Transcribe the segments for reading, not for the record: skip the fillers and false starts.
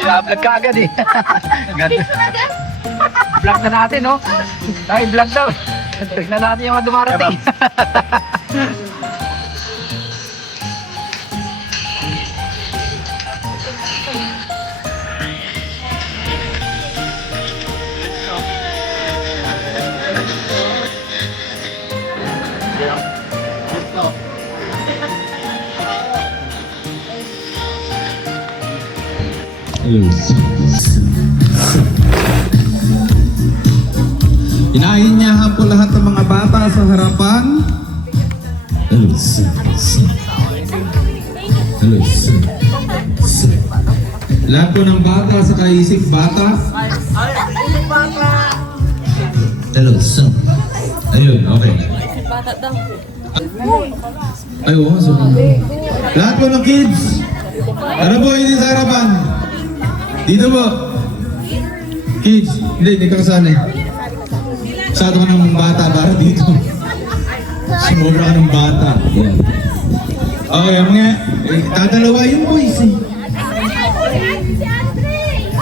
Vlog ka agad eh. Vlog na natin, no? Dahil vlog daw. Tignan natin yung mga dumarating. Inahinyahan po lahat ng mga bata sa harapan. Lahat po ng bata sa kaisip bata. Ayun, okay. Ay, oo, so, lahat po ng kids. Tara po, hindi sa harapan. Dito po. Kids, hindi ka kasali. Masyado ka ng bata para dito. Sumobra ka ng bata. Yeah. Okay, mga tatalawa yung boys eh.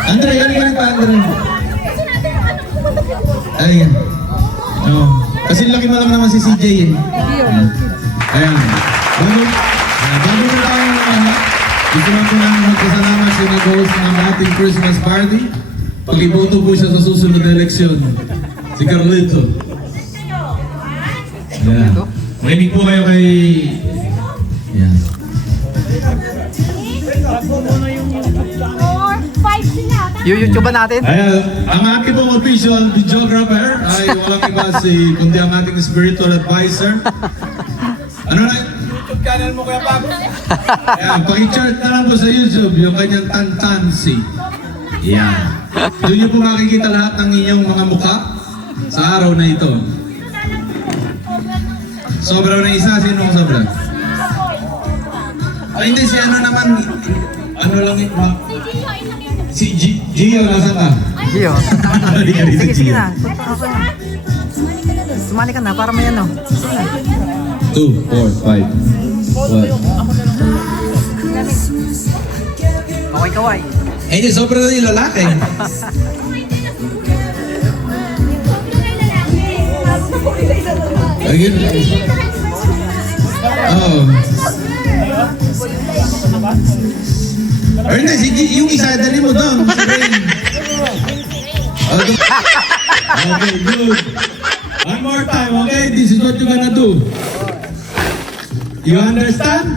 Andre, galing pa Andre. Ayan. Oh. Kasi laki mo lang naman si CJ eh. Ayan. Bago na tayo gusto na po namin magpasalamat sa nag-host ng ating Christmas party. Pag-iboto po siya sa susunod na eleksyon. Si Carlito. Ayan. Makinig po kayo kay... Ayan. 4-5 sila. Yung YouTube natin? Ayan. Ang aking pong official videographer ay walang iba kundi ang ating spiritual advisor. Ano na? YouTube channel mo Kuya Pablo? Ayan. Paki-chart na lang po sa YouTube yung kanyang Tantansi. Ayan. Doon niyo po makikita lahat ng inyong mga mukha sa araw na ito. Sobra na isa, sino ang sobra? Ay hindi, si ano naman, ano lang ito? Si Gio, nasa ka? Gio. Sige, sige na. Sumali ka na, para may ano. 2, 4, 5, 1. Kaway-kaway. Eh, hindi, sobra na yung lalaki. Ayun. Oo. Or hindi, yung isa, dali mo doon. Okay, good. One more time, okay? This is what you're gonna do. You understand?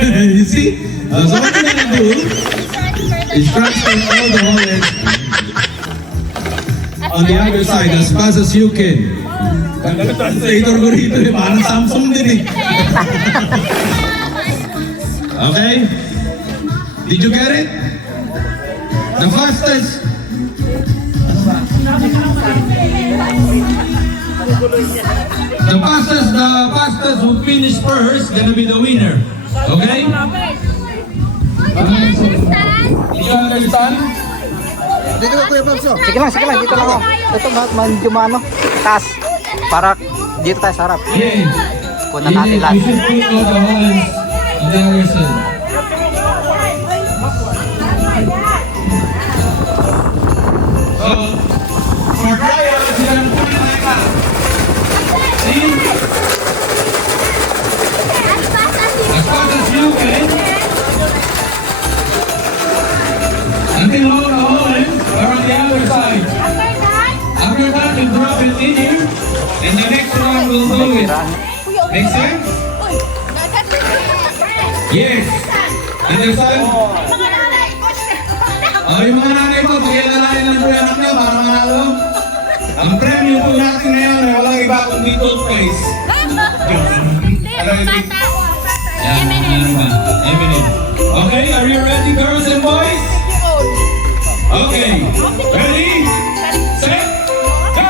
You see? So what you're gonna do is transfer all the wallets on the other side as fast as you can. Kaya translator ko rito eh, parang Samsung din eh. Okay? Did you get it? The fastest. The fastest who finish first gonna be the winner. Okay? Did you understand? Dito ka Kuya Pablo. Sige lang, dito lang ako. Ito medyo ano, taas. Para dito tayo sa harap. Yes. Kunan natin lahat. You should put all the wallets on the other side. So, for trial, sila ng kunin na iba. See? As fast as you can. Until all the wallets are on the other side. After that, you drop it in here, and the next one will do it. Make sense? Yes. Understand? Yung mga nanay po, pag-ialalain lang po yung anak niya para manalo. Ang premyo po natin ngayon ay walang iba kundi toothpaste. Okay, are you ready, girls and boys? Okay, ready, set, go!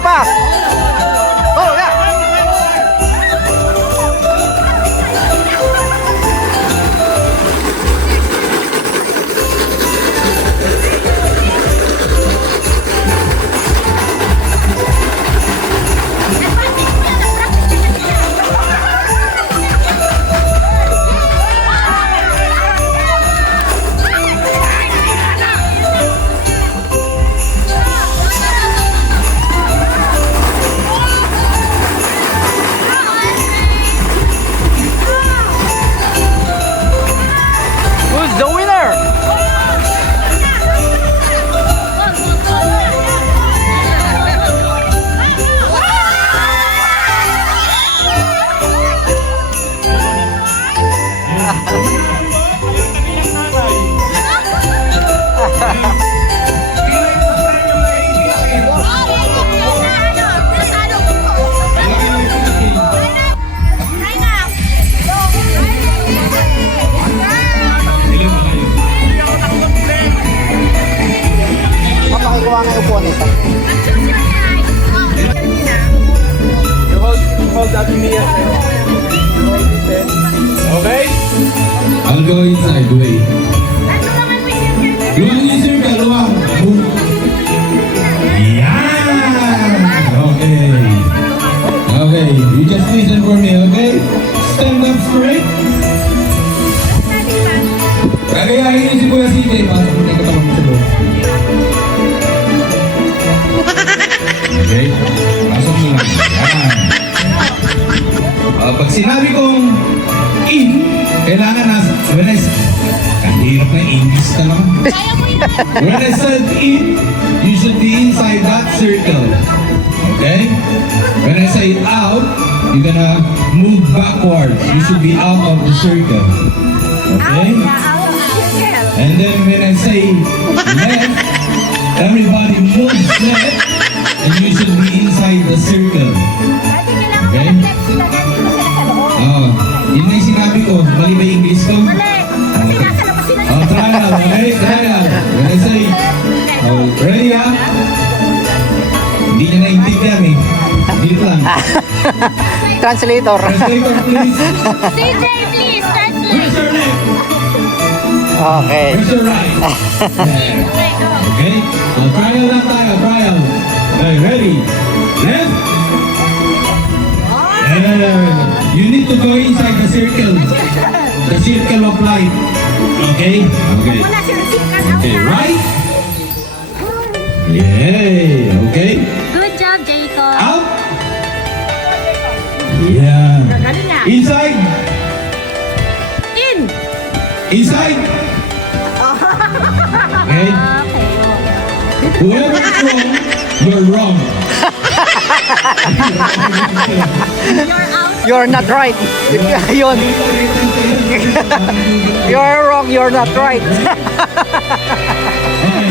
pa. Oh, yeah. Who's the winner? Mapakukuha nga yung upuan nito. Hold that to me. Okay? I'll go inside, wait. Luwang yung circle, luwang. Yeah! Okay. Okay, you just listen for me, okay? Stand up straight. Kagayahin niyo si Kuya CJ, pasok mo na yung katawan mo sa loob. Okay? Pasok mo lang. Yan. Pag sinabi kong in, kailangan when I kahirap na English ka naman. When I said in, you should be inside that circle. Okay? When I say out, you're gonna move backwards. You should be out of the circle. Okay? And then when I say left, everybody moves left, and you should be inside the circle. Okay? Yun na yung sinabi ko. Mali ba yung English ko? Trial, okay? Trial. When I say, ready ha? Hindi niya naintindihan eh. Dito lang. Translator. Translator, please. CJ, please, translate. Where's your left? Okay. Where's your right? Okay? Trial lang tayo, trial. Okay, ready? Left? You need to go inside the circle. The circle of light. Okay? Okay. Okay, right? Yay! Okay? Good job, Jacob. Out? Yeah. Inside? In. Inside? Okay? Whoever's wrong, you're wrong. You're out. You're not right. Yun. You're wrong, you're not right.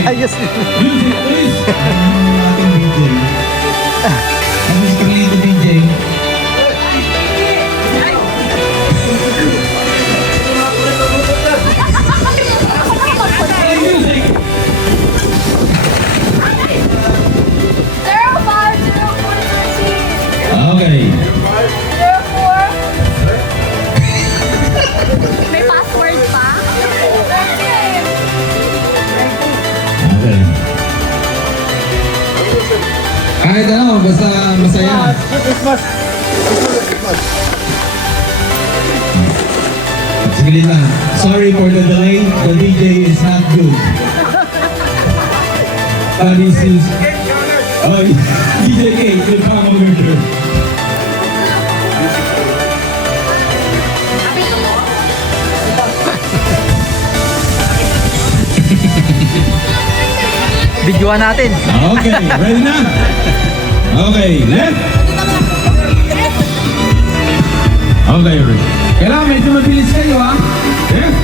Ayos. Music, please. Ating DJ. Ang eskalito DJ. Hey, music. 0504. Okay. 04. May password pa? Okay. Kahit ano, basta masaya. Sige lang. Sorry for the delay. The DJ is not good. But this is... Oh, DJ K, the Pama Murder. Videoan natin. Okay, ready na? Okay, left. Okay, ready. Kailangan medyo mabilis kayo, ha? Left.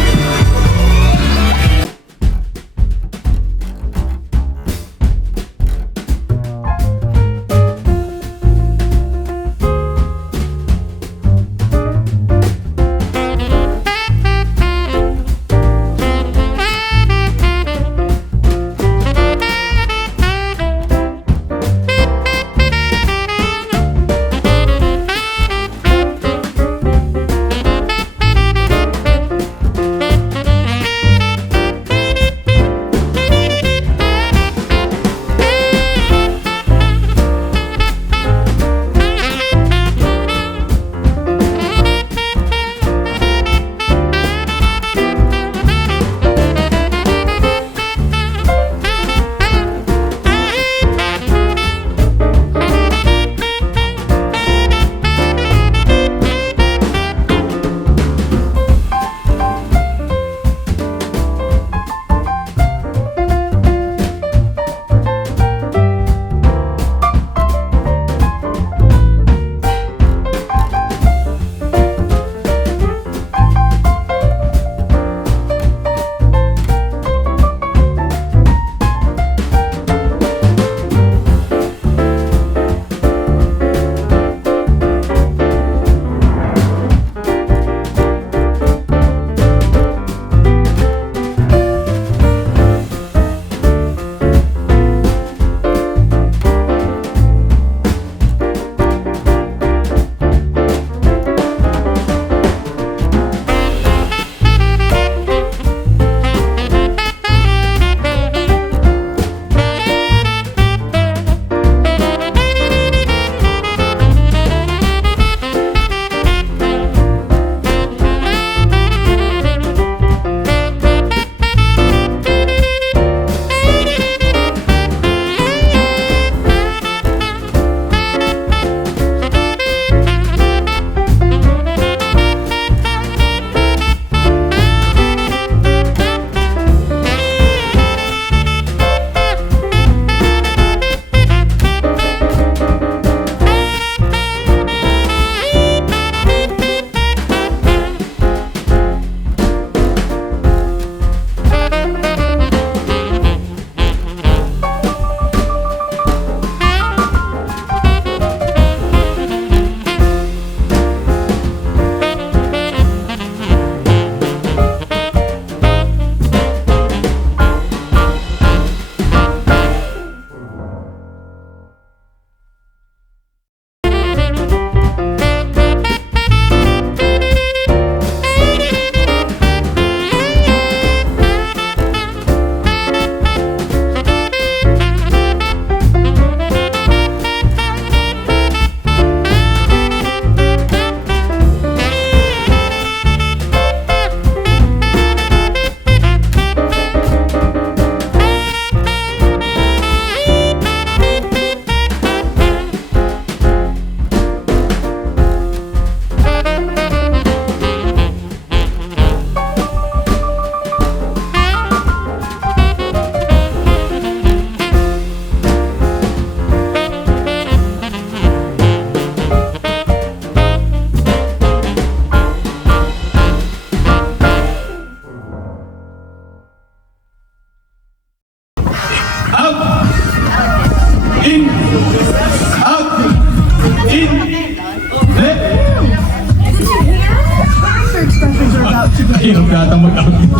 Hirap yata mag-out dito.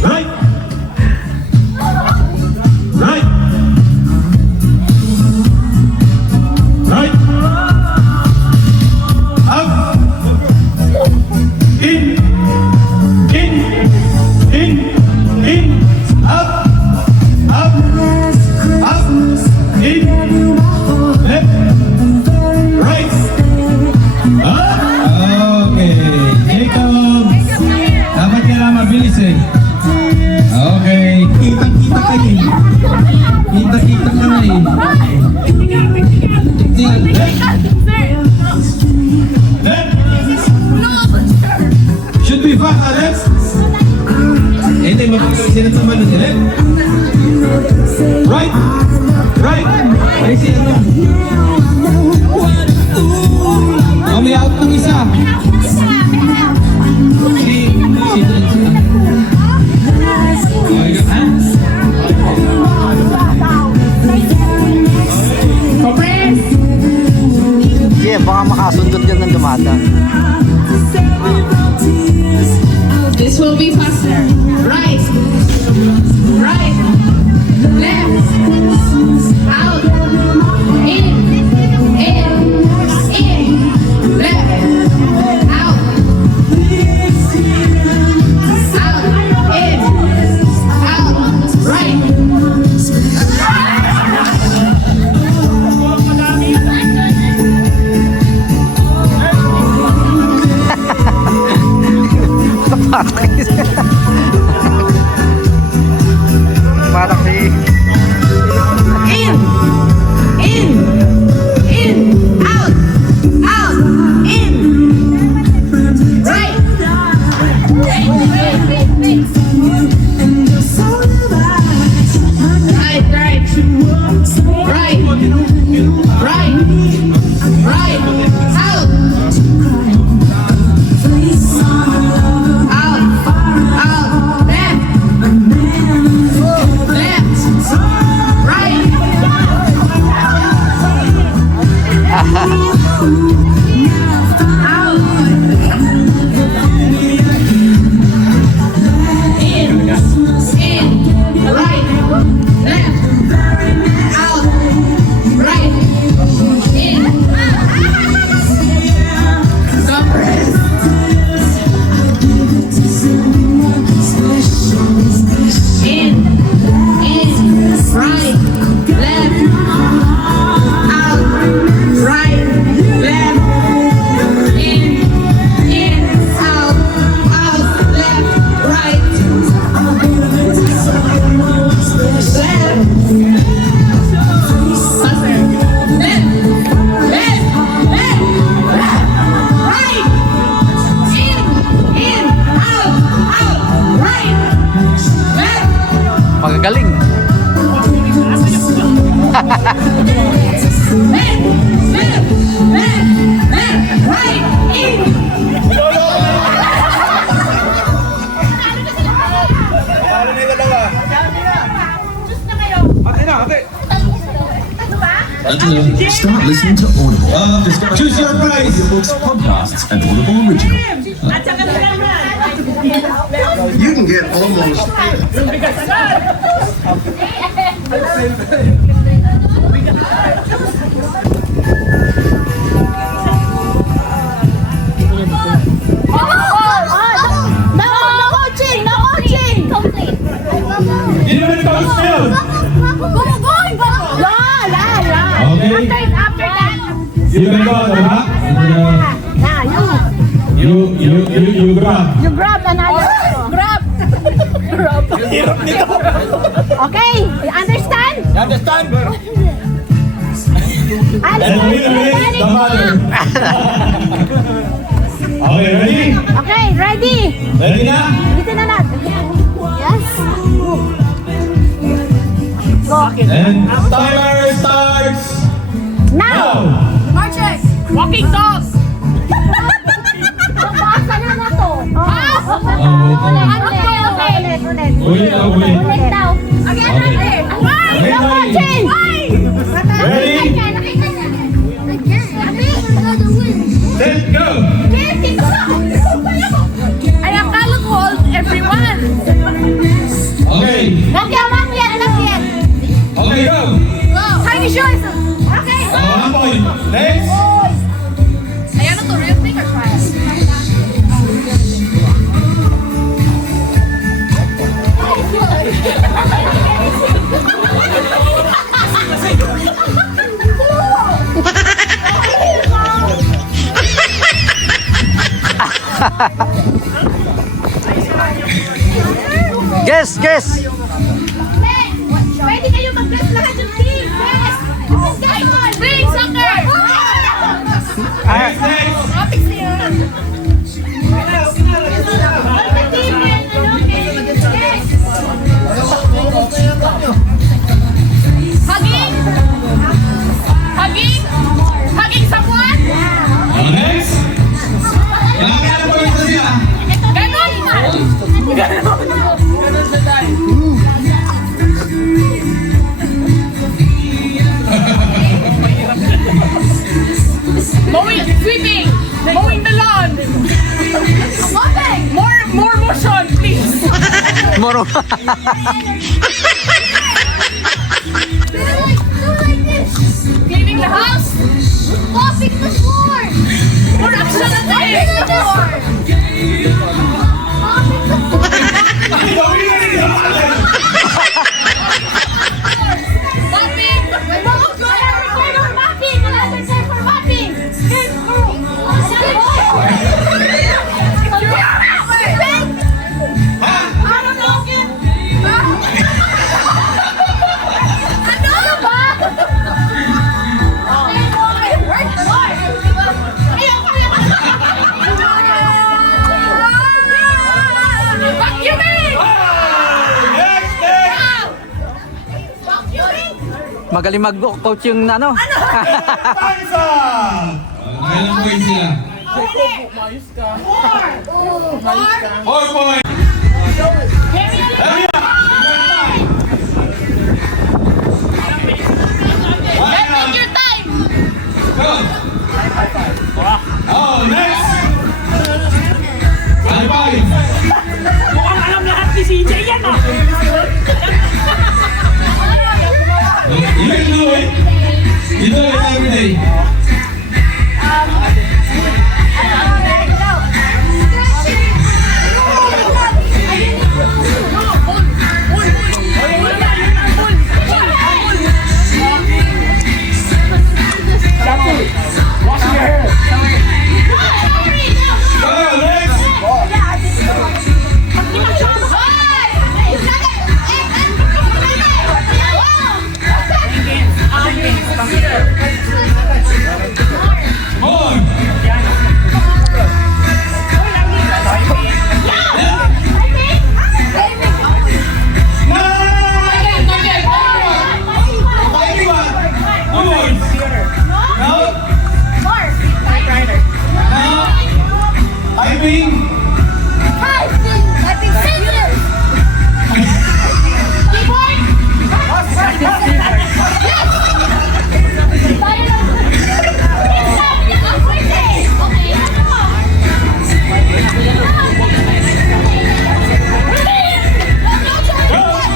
Right! Right! Right! Up! In! In! In! In! Up! Up! Up! In! Left! Right! Up! Okay. Jacob! Dapat ka lang mabilis eh. Okay. Kita-kita ka eh. Kita-kita ka na eh. Left! Should be fast, left! Hindi, mapagkasinan sa balon. Left! Right! Right! Ay, si ano? Oh, may out ng isa. Si okay ka? Yeah, baka makasundot yan ng dumata. This will be faster. Right. Right. Left. Out. In. In. In. Left. Out. Out. In. Out. Right. Parang si... In. In. In. Out. Out. In. Right. Right. Right. Right. Right. Right. Out. Out. Out. Left. Left. Right. Out. In. In. Right. Left. Out. Right. In. Stop. In. In. Right. Left. Out. Right. Left. In. In. Out. Out. Left. Right. Left. Faster. Left. Left. Left. Right. In. Out. Out. Right. Left. Magagaling. Left. Left. Left. Left. Right. In. Start listening to Audible. Choose your prize! Books, podcasts, and Audible Original. You can get almost No coaching! No coaching! Complete. Hindi naman ito gusto yun! Okay? After that. You can go, diba? You grab. You grab another. Grab. Okay, you understand? Understand? Alice, And winner is the mother. Okay, ready? Okay, ready? Ready na? Dito na natin. Yes. Go. And timer starts Now. now! Marches. Walking dogs. Basta na to. Okay. Ulit. Ulit. Ulit daw. Again, Okay. Why? Okay, No ready? coaching. Ready? Set, go! Yes, Next. Ayan na to, real thing or trial? Guess, guess. Pwede kayo mag-guess lahat yung team. Yes! Bring soccer! Next, next. Topics na yun. Ano ba team yan? Ano? Yes! Hugging? Hugging? Hugging someone? Next. Kailangan na po yung sila. Ganon! Mowing, sweeping, mowing the lawn. Mopping. More motion, please. Moro. Cleaning the house. Mopping the floor. More action na tayo. Mopping the floor. Mopping. Mopping. Another time for mopping. Ano ba? Vacuuming! Vacuuming! Magaling mag-coach yung ano. Kailan po yung sila? 4 points. Take your time! Go. Oh, next. High five. Mukhang alam lahat ni CJ yan ah. You can do it. You do it every day. Go, next. More. One more. Now, I mean,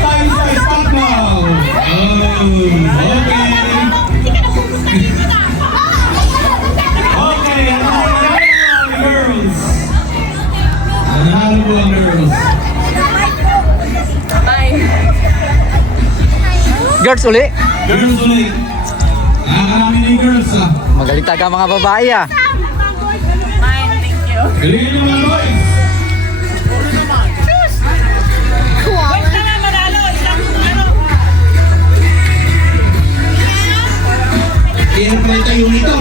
time to stop now. Oh, okay. Okay, girls. Nanalo po ang girls. Girls uli. Girls ulit. Nakakaramin na yung girls ah. Magaling taga mga babae ah. Galing yung mga boys. Basta nga manalo. Isang ano. Kaya pala tayo nito.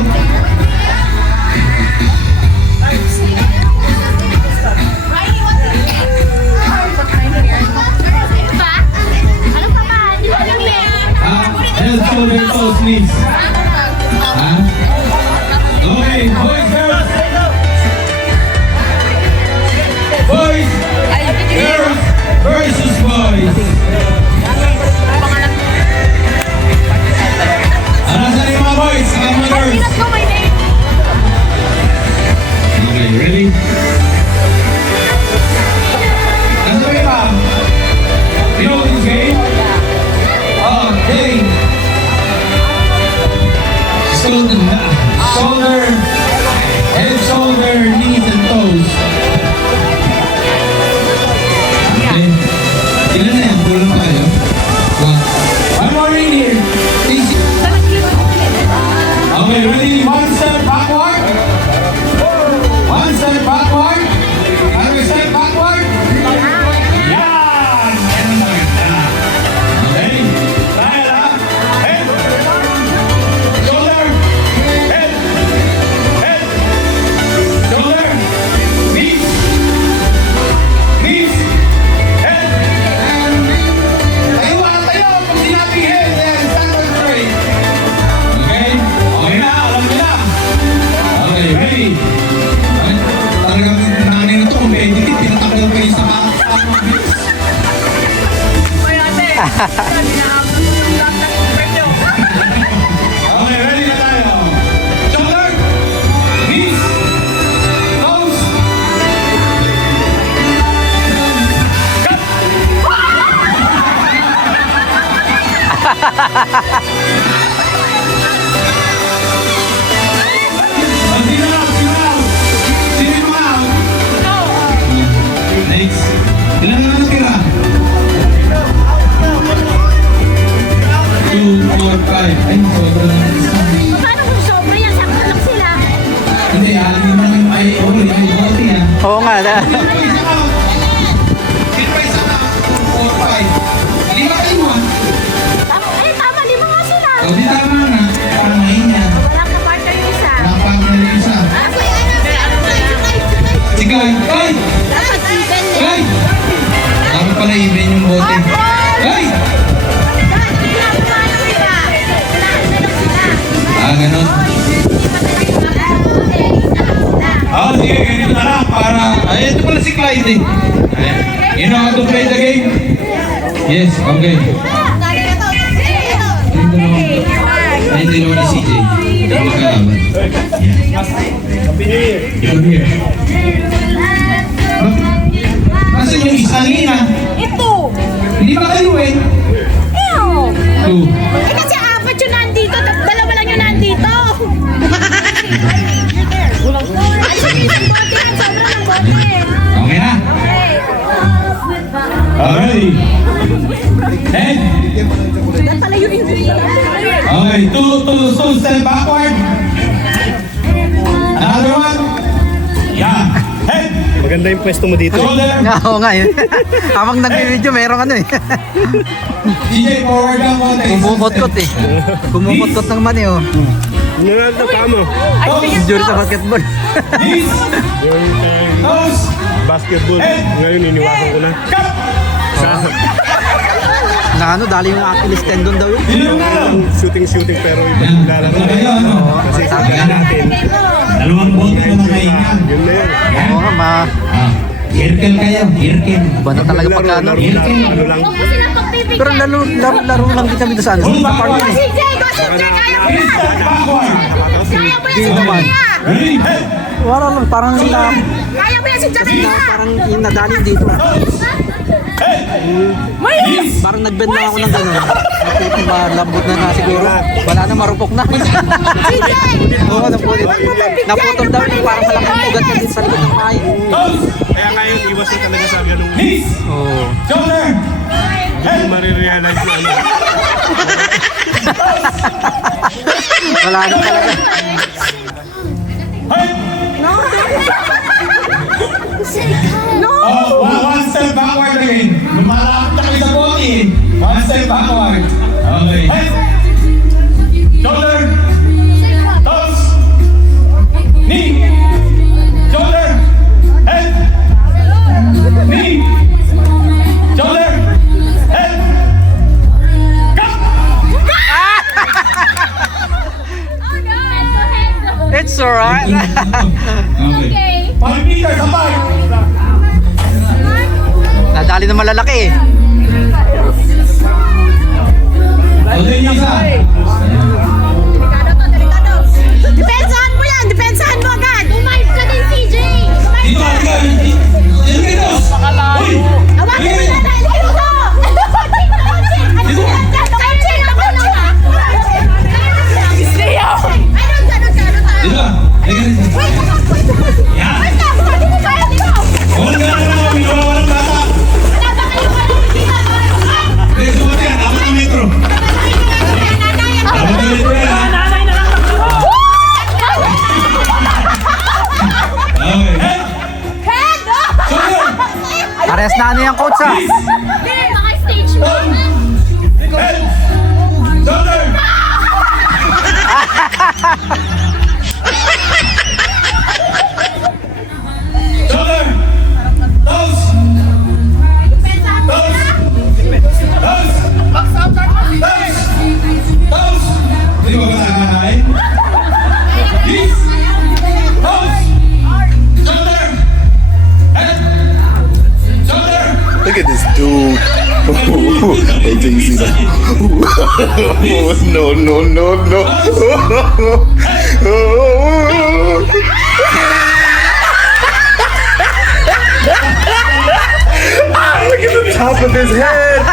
Ano pa ba? Di ba lang yan? Let's show their toes, please. Okay, boys, girls. Boys, girls versus boys. Ano sa yung mga boys? Saka mga girls. Let's go, my name. Okay, ready? Nasa yung ba? You know this game? Oh, game. shoulder, head, shoulder, knees, and toes. Okay. Ilan na yan? Kulang pa kayo? One more in here. Easy. Okay, ready? One step backward. One step backward. Another step backward. Yan! Yan ang maganda. Okay? Dahil ha? Head. Shoulder. Head. Head. Shoulder. Knees. Knees. Head. Tayo ang tayo. Pag sinabi head, then stand on straight. Okay? Okay na. Alam niyo na. Okay, ready? Ay, talagang nanay na ito. Competitive. Pinatakal kayo sa mga Okay, ready na tayo. Shoulder. Knees. Toes. Cut. Next. Ilan na natira? 2, 4, 5. Ay, sobrang Paano kung sobra yan? Sakto lang sila. hindi, alam naman yung ay bote yan. Oo nga. Lima kayo ah. Ay, tama. 5 nga sila. O, di tama na. Parang ngayon yan. Walang kapartner yung isa. Napag na rin isa. Si Guy. Guy! Dapat even eh. Guy! Dapat pala even yung bote. Guy! Ah, ganun. Oh, sige, ganito na lang para... Ay, ito pala si Clyde eh. Ayan. You know how to play the game? Yes, okay. Ay, hindi naman ni CJ. Hindi ko magkalaban. Ikaw here. Nasaan yung isa nina? Ito. Hindi ba kayo eh? Ew. 2. Eh kasi 4 yung nandito, dalawa lang yung nandito. Ay, sabi ng bote yan, sobra ng bote. Okay na? Okay. Alright. Head. Yan pala yung English na natin. Okay, two step backward. Another one. Yeah. Head. Maganda yung pwesto mo dito. Shoulder. Oo nga yun. Habang nag-video, meron ano eh. DJ, forward lang konti. Kumukot-kot eh. Kumukot-kot ng mani oh. Nanalo pa mo. Injury sa basketball. Knees. Toes. Basketball. Ngayon iniwasan ko na. Cut. Na ano, dali yung Achilles tendon daw yun. Yun na. Shooting pero iba Yan. yung lalaro. Ano kayo, ano? Kasi sabi natin, Dalawang bote na mga ingan. yun na yun. Yan. Oo nga, Circle kayo. Circle. iba na talaga pagkano. Laro lang. Ano lang. Huwag mo silang pagpipigyan. Pero laro lang din kami doon sa ano. Sa park Go, yun eh. CJ! Go, CJ! Kaya mo Three yan! step backward. Kaya mo yan si Sino man? Jamaica! Ready? Head. Wala lang, parang Kaya mo yan si Jamaica! parang yung nadali dito. Head. Knees. Parang nag-bend lang ako ng gano'n. Malambot na nga siguro. Wala na, marupok na. CJ! Oo, naputol. Naputol daw yung parang malaking ugat na din sa likod ng kain. Toes. Kaya ngayon iwasan talaga sa ganung Knees. Oo. Shoulder. Head. marirealize na ano. Wala na talaga. Head. No! Oh, one step backward again. Lumalapit na kayo sa bote. One step backward. Okay. Head. Shoulder. Toes. Knee. Shoulder. Head. Knee. Shoulder. Head. Cut. It's alright. Okay. 5 meters apart. Nadali na malalaki eh. Okay, isa. Depensahan mo yan! Depensahan mo agad! Umayos ka din, CJ! Dito, halika. Dito kayo. Uy! Awakin mo na dahil kayo to! Ano yan? Kayo, ako lang ah! Stay out! ano yan, coach, ah? Maka-stage mo. Hindi ba ba nakakain? Please! Pose! Shoulder! Head! Shoulder! Look at this dude. Wait till you see that. No, no, no, no. Look at the top of his head.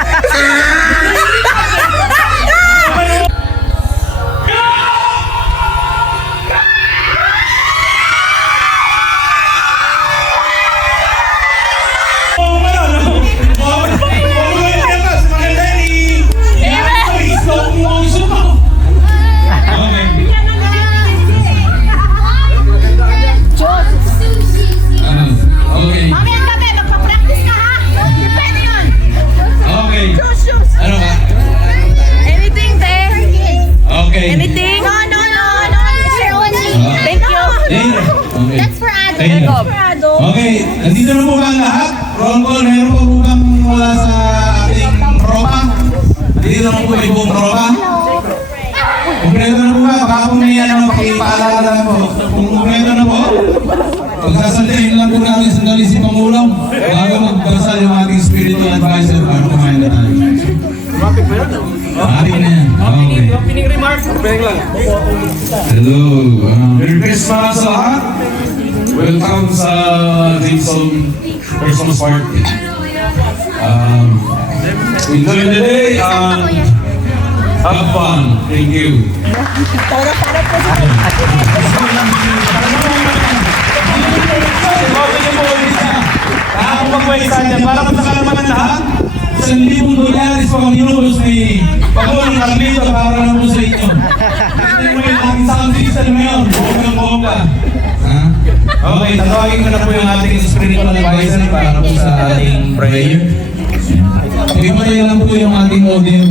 Okay. Mamayang gabi, magpa-practice ka ha? Depende yun. Okay. Shoes. Ano ka? Anything, te. Okay. Anything? No. Thank you. Okay. That's for adults. Thank you. That's for adults. Okay, nandito na po ba ang lahat? Roll call, meron po po bang wala sa ating tropa? Nandito na po may buong tropa? Kumpleto na po ba? Baka po may ano, pakipaalala na po. Kung kumpleto na po, pagsasalitahin lang po namin sandali si Pangulong bago magbasa yung ating spiritual advisor para kumain na tayo. Topic na yan. Okay. Opening remarks. Opening lang. Hello. Merry Christmas sa lahat. Welcome sa Jameson Christmas Party. Enjoy the day and have fun. Thank you. Ako magpaisa dyan para magkakalaman ng lahat. $1,000 po ang inulos ni Pangulong Carlito para lang po sa inyo. Tignan mo yung ating sound system ngayon. Bonggang-bongga. Okay, tatawagin ko na po yung ating spiritual advisor para po sa ating prayer. Himay lang po yung ating audio.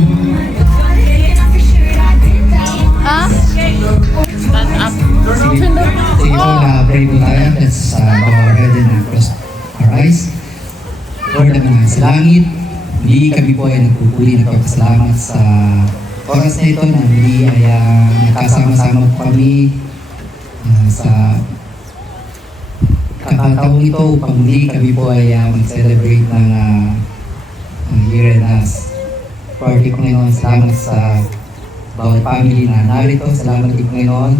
Sige po na pray po tayo. Let's bow our head and cross our eyes. Lord naman sa langit, hindi kami po ay nagpupuli nagpapasalamat sa oras na ito na hindi ay nakasama-sama po kami sa kakataong ito upang hindi kami po ay mag-celebrate ng year and party po ngayon. Salamat sa bawat family na narito. Salamat din po ngayon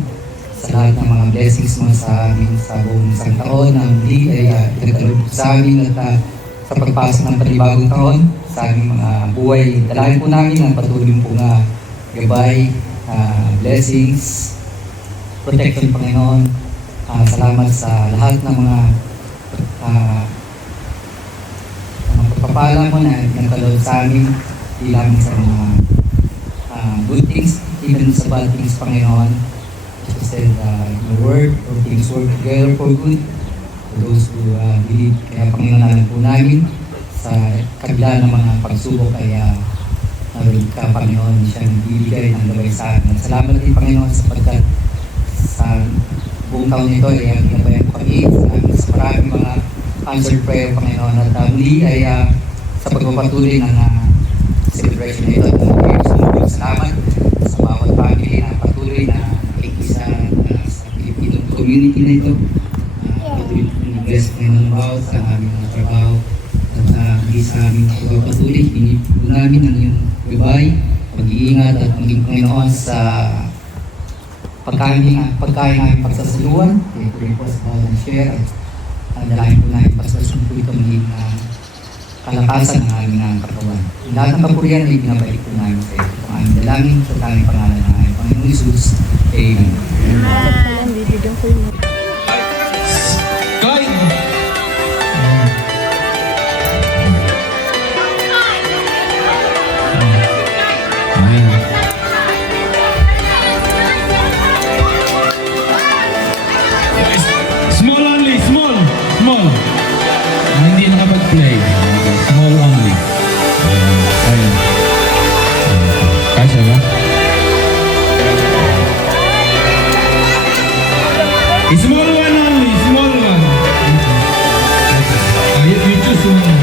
sa lahat ng mga blessings mo sa amin sa buong isang taon na hindi ay pinagkaloob sa amin at sa pagpasok ng panibagong taon sa aming mga buhay. Dalangin po namin ang patuloy po na gabay, blessings, protection Panginoon. Salamat sa lahat ng mga pagpapala mo na pinagkaloob sa amin, hindi lamang sa mga good things, even sa bad things Panginoon. You said in the word, all things work together for good to those who believe. Kaya Panginoon, alam po namin sa kabila ng mga pagsubok ay naroon ka Panginoon, siya nagbibigay ng gabay sa amin. Salamat din Panginoon sapagkat sa buong taon nito ay ginabayan po kami sa maraming mga answered prayer Panginoon at muli ay sa pagpapatuloy ng celebration nito at salamat sa bawat family na patuloy na nakikisa sa Filipino community na ito. Patuloy bless Panginoon bawat sa aming mga trabaho at hindi sa aming pagpapatuloy. Pinipin namin ang iyong gabay, pag-iingat at maging Panginoon sa pagkain namin pagsasaluan. Ito rin po sa bawat share at dalahin po namin pagsasaluan po ito maging kalakasan ng aming katawan. Lahat ng kapurihan ay binabalik po namin sa ito. Ang aming dalangin sa aming pangalan ng aming Panginoon Jesus. Amen. Guide! Small only, small. Hindi nakapag-play. Small one only, small one. You choose one.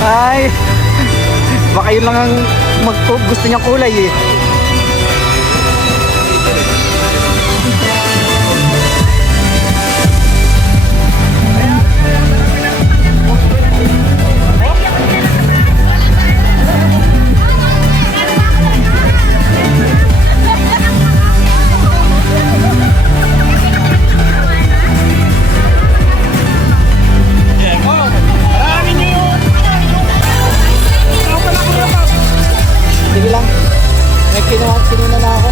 Ay, baka yun lang ang gusto niyang kulay eh. Sige lang. May kinuna na ako.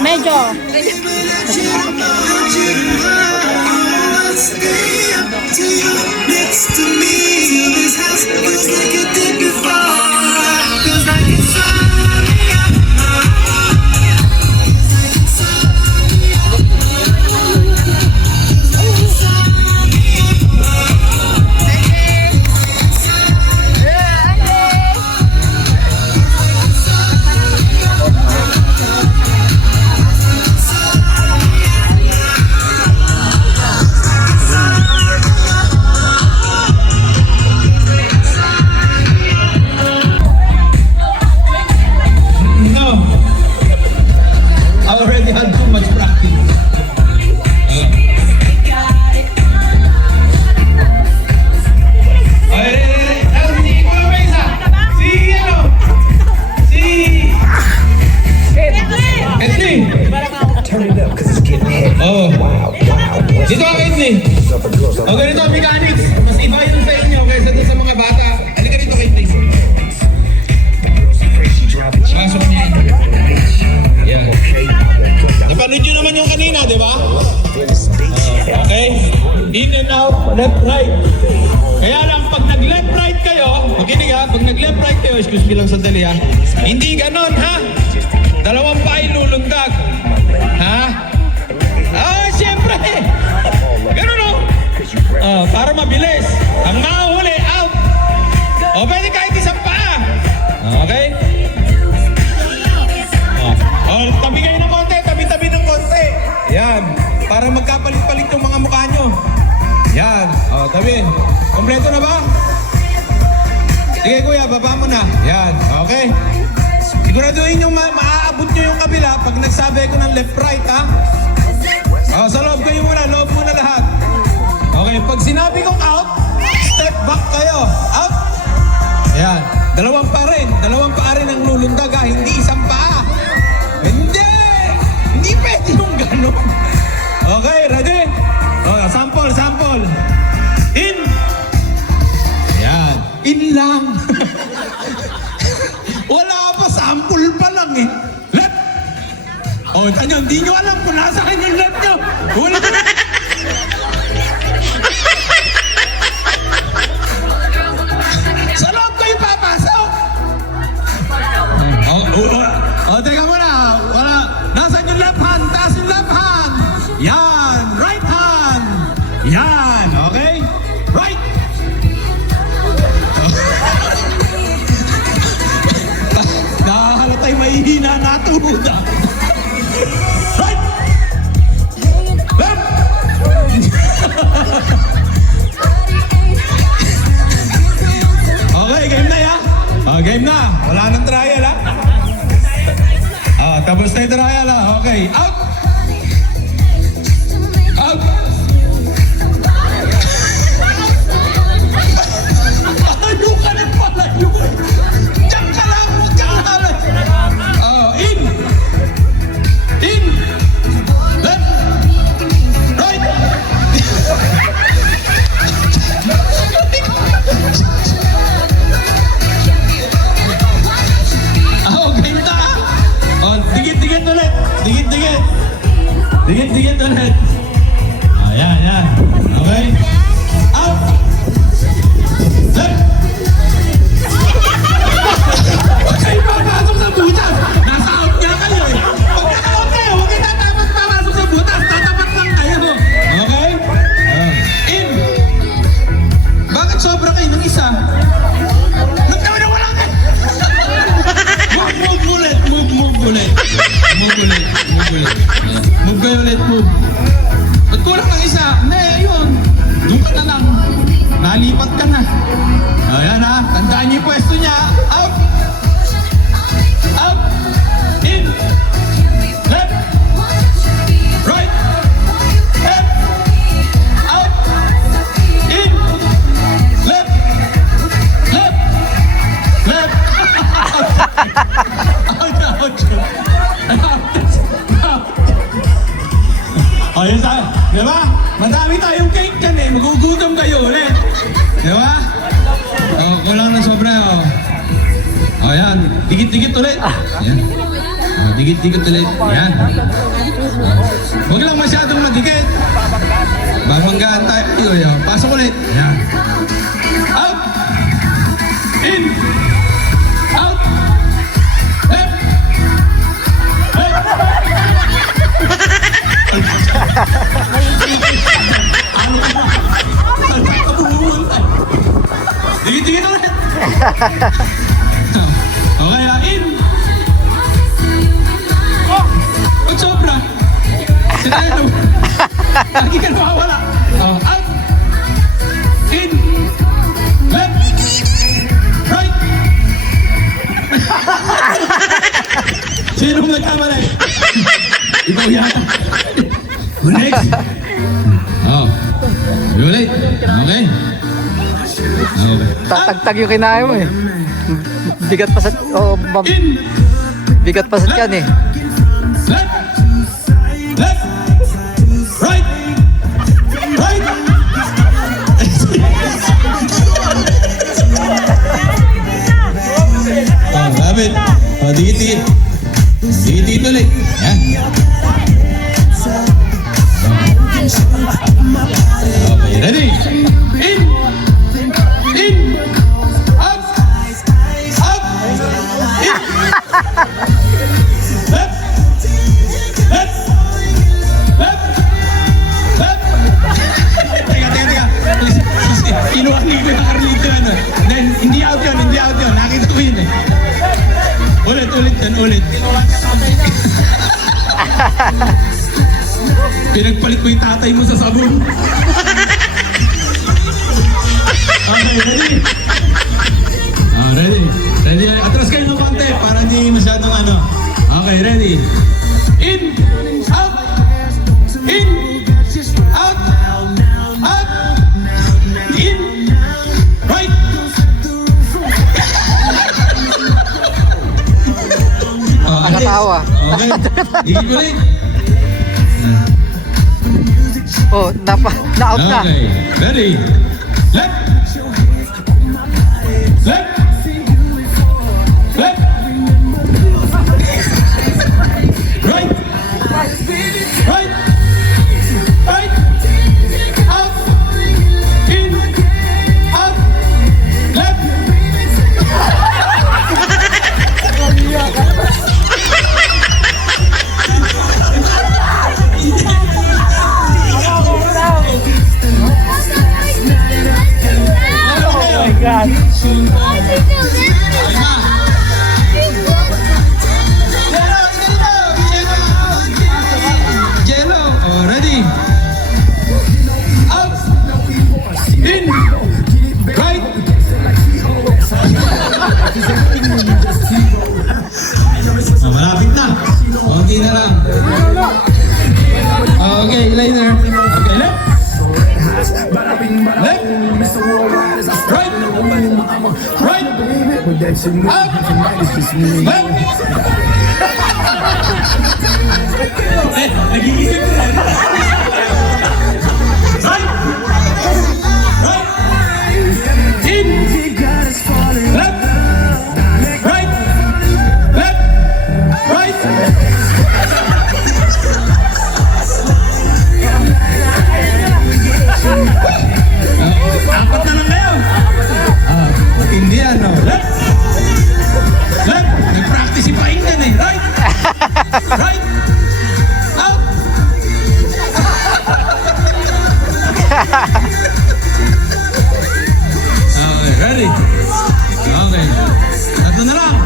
Medyo. Dito ang Edney. O ganito ang mechanics. Mas iba yun sa inyo kaysa dun sa mga bata. Halika dito kay please. Pasok niya. Yan. Napanood nyo naman yung kanina, di ba? Okay? In and out, left, right. Kaya lang, pag nag-left, right kayo, makinig ha, pag nag-left, right kayo, excuse me lang sandali ha, hindi ganon ha. Dalawang pa ay lulundag. Ha? Siyempre! Ganun o. Para mabilis. Ang mahuli, out. O, pwede kahit isang paa. Okay? Tabi kayo ng konti. Tabi-tabi ng konti. Yan. Para magkapalit-palit yung mga mukha nyo. Yan. Tabi. Kompleto na ba? Sige kuya, baba mo na. Yan. Okay? Siguraduhin yung maaabot nyo yung kabila pag nagsabi ko ng left-right ha. Sa loob kayo muna, loob muna lahat. Okay, pag sinabi kong out, step back kayo. Out. Ayan, dalawang pa rin ang lulundag ha, hindi isang paa. Hindi pwede yung gano'n. Okay, ready? Sample. In. Ayan, in lang. Wala pa, sample pa lang eh. Left. O, tanyo, hindi nyo alam kung nasa kanyang left nyo. Wala. Sa loob kayo papasok. Teka muna. Wala. Nasaan yung left hand? Taas yung left hand. Yan. Right hand. Yan. Okay? Right. Nakahalatay mahihina na tuhod ah. Right. Left. Okay, game na ya. Game na. Wala nang trial ha. Tapos na yung trial ha. Okay, out. Out. Palayo ka na, palayo. Diyan ka lang, huwag kang halay. In. In. Left. Right. Okay na. Dikit-dikit ulit. Dikit-dikit. Dikit-dikit ulit. Yan, yan. Okay. Out. Left. Huwag kayo papasok sa butas. Nasa out nga kayo eh. Huwag naka-out kayo. Huwag kayo tatapat papasok sa butas. Tatapat lang kayo. Okay? In. Bakit sobra kayo ng isa? Nagtawa na walang kayo. Move ulit. Move ulit. Move ulit. Move ulit. Move kayo ulit. Move. Ba't kulang ng isa? Hindi, ayun. Doon ka na lang. Nalipat ka na. Ayan ha. Tandaan niyo yung pwesto niya. Out. Out. In. Left. Right. Left. Out. In. Left. Left. Left. O, yun sa, di ba? Madami tayong cake dyan eh. Magugutom kayo ulit. Di ba? O, kulang na sobra o. O, yan. Dikit-dikit ulit. Yan. O, dikit-dikit ulit. Yan. Huwag lang masyadong madikit. Babanggaan tayo. Yan. Pasok ulit. Yan. Out. In. Out. Left. Left. Dikit-dikit ulit. Okay, in. Pag sobra. Sinayin mo. Lagi ka nawawala. Out. In. Left. Right. Sinong nagkamali? Ikaw yata. Next. Ulit. Okay. Tatagtag yung kinain mo eh. Bigat pa sa... In. bigat pa sa tiyan eh. Left. Left. Right. Right. David. Dikit-dikit. Dikit-dikit ulit. Yan. Okay, ready? In. In. Out. Out. In. Left. Left. Left. Left. Teka. Kinuha ni Carlito ano. Then, hindi out yun. Nakita ko yun eh. Ulit. Pinagpalit mo yung tatay mo sa sabon. Okay, ready? Ready? Atras kayo ng konti para hindi masyadong ano. Okay, ready? In! Out! In! Out! Out! In! Right! Nakatawa. Okay. Higit ulit. Na-out na. Okay. Ready. Left. Jello, oh, ready? Out! In! Right! Oh, malapit na. Okay na lang. Okay, later. Okay, left. Left. Right. Right. Up. Left. Nag-iisip na. Right. Right. In. Left. Right. Left. Right. Apat na lang kayo. Hindi yan, no? Left. Left. Nag-practice si Painggan eh. Right. Right. Out. Okay, ready? Okay. Tatlo na lang.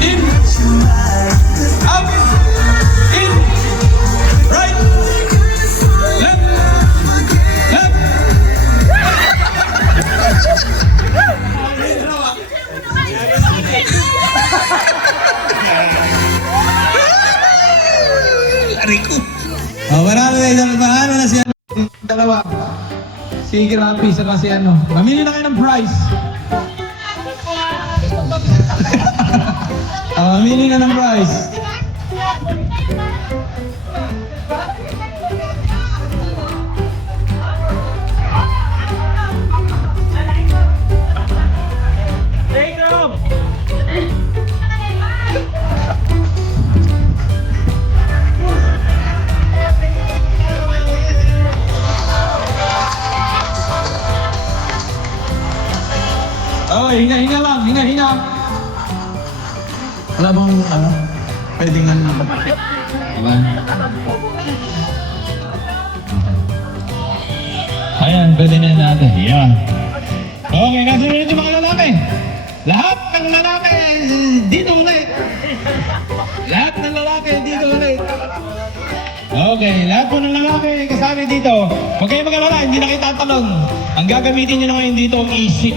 In. Up. In. Right. Left. Left. Rico. Oh, marami na paano na siya dalawa. Si Grabe sa kasi ano. Mamili na kayo ng prize. Mamili na ng prize. Take them! Oh, hinga lang, hinga. Wala bang, pwedeng Ayan, pwede na natin. Yan. Okay, nasunod yung mga lalaki. Lahat ng lalaki, dito ulit. Lahat ng lalaki, dito ulit. Okay, lahat po ng lalaki kasali dito. Huwag kayo mag-alala, hindi na kita tanong. Ang gagamitin nyo na ngayon dito ang isip.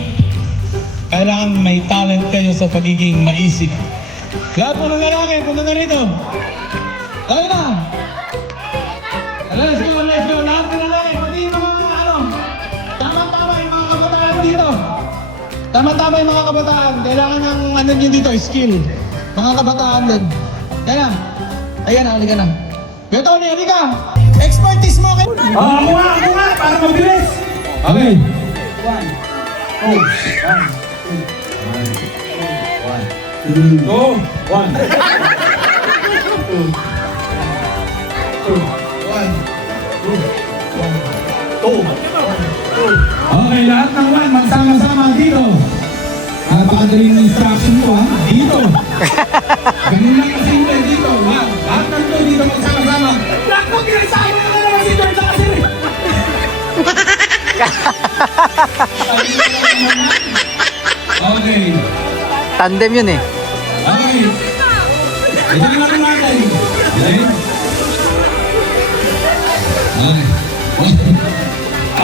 Kailangan may talent kayo sa pagiging maisip. Lahat po ng lalaki, punta na rito. Okay na. Let's go. Lahat ng lalaki, pati yung mga tama-tama yung mga kabataan dito. Tama-tama yung mga kabataan. Kailangan ng ano nyo dito, skill. Mga kabataan din. Kaya, ayan na, halika na. Beto, halika. Expertise mo kayo. Ako nga, para mabilis. Okay. Okay, lahat ng one, magsama-sama dito. Napakadaling instruction ko, ha? Dito. Ganun lang kasi dito. Lahat ng to, dito magsama-sama. Lahat ng pinagsawa na naman si George kasi. Okay. Tandem yun eh. Okay. Ito na naman natin. Okay.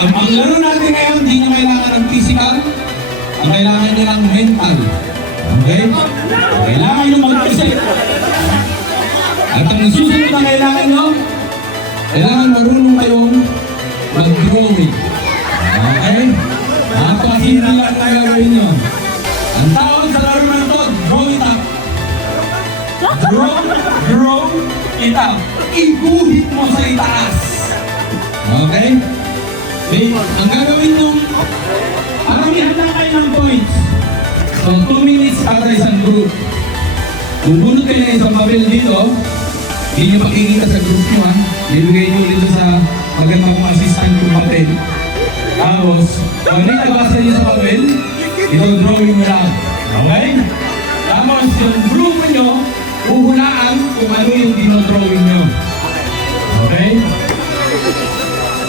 Ang laro natin ngayon, hindi nyo kailangan ng physical. Ang kailangan nyo ng mental. Okay? Kailangan nyo mag-isip. At ang susunod na kailangan nyo, kailangan marunong kayong mag-drawing. Okay? Napakahirap lang na gagawin nyo. Ang tawag sa laro na ito, draw it up. Draw it up. Iguhit mo sa itaas. Okay? Ang gagawin nyo, paramihan na kayo ng points. So, 2 minutes para isang group. Bubunod kayo na isang papel dito. Hindi nyo pakikita sa group nyo, ha? Ibigay nyo dito sa magandang kong assistant kong papel. Tapos, pag may nabasa nyo sa papel, ito drawing mo lang. Okay? Tapos, yung group nyo, uhulaan kung ano yung dinodrawing nyo. Okay?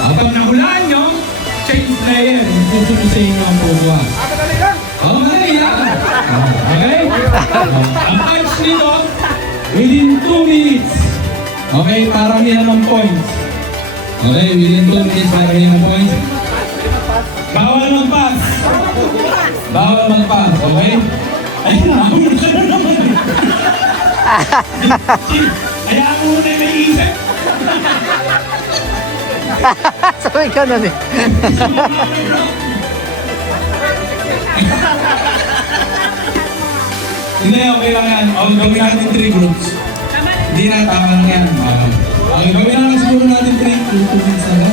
At pag nahulaan nyo, change player. Susunod inyo ang pupuha. Oh, madali yan. Okay? Ang catch nito, within 2 minutes. Okay, paramihan ng points. Okay, within 2 minutes, paramihan ng points. Bawal mag-pass. Bawal mag-pass, okay? Ay, nakamura ka na naman. Hayaan mo muna may isip. Sabi ganun eh. Hindi, okay lang yan. Okay, gawin natin 3 groups. Hindi na, tama lang yan. Okay, gawin lang siguro natin 3 minutes na.